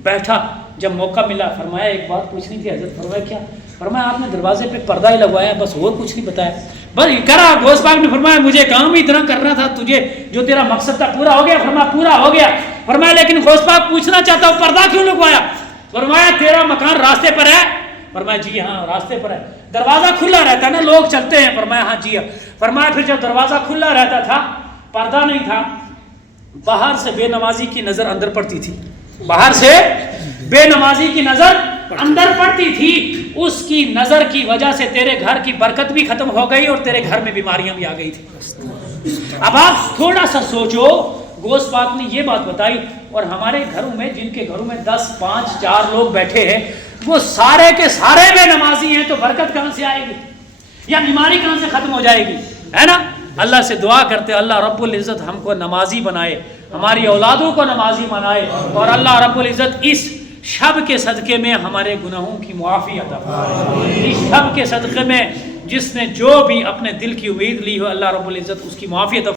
بیٹھا، جب موقع ملا فرمایا ایک بات پوچھنی تھی حضرت۔ فرمایا کیا؟ فرمایا آپ نے دروازے پہ پردہ ہی لگوایا، بس اور کچھ نہیں بتایا؟ بس کرا۔ غوث پاک نے فرمایا مجھے کام ہی اتنا کرنا تھا، تجھے جو تیرا مقصد تھا پورا ہو گیا؟ فرمایا پورا ہو گیا۔ فرمایا لیکن غوث پاک پوچھنا چاہتا ہوں پردہ کیوں لگوایا؟ فرمایا تیرا مکان راستے پر ہے؟ فرمایا جی ہاں راستے پر ہے۔ دروازہ کھلا رہتا ہے نا، لوگ چلتے ہیں؟ فرمایا ہاں جی ہاں۔ فرمایا پھر جب دروازہ کھلا رہتا تھا، پردہ نہیں تھا، باہر سے بے نمازی کی نظر اندر پڑتی تھی، باہر سے بے نمازی کی نظر اندر پڑتی تھی، اس کی نظر کی وجہ سے تیرے گھر کی برکت بھی ختم ہو گئی اور تیرے گھر میں بیماریاں بھی آ گئی تھی۔ اب آپ تھوڑا سا سوچو، غوث پاک نے یہ بات بتائی، اور ہمارے گھروں میں جن کے گھروں میں 10 5 4 لوگ بیٹھے ہیں، وہ سارے کے سارے بے نمازی ہیں، تو برکت کہاں سے آئے گی یا بیماری کہاں سے ختم ہو جائے گی؟ ہے نا؟ اللہ سے دعا کرتے اللہ رب العزت ہم کو نمازی بنائے، ہماری اولادوں کو نمازی بنائے، اور اللہ رب العزت اس شب کے صدقے میں ہمارے گناہوں کی معافی عطا فرمائے۔ اس شب کے صدقے میں جس نے جو بھی اپنے دل کی امید لی ہو، اللہ رب العزت اس کی معافی عطا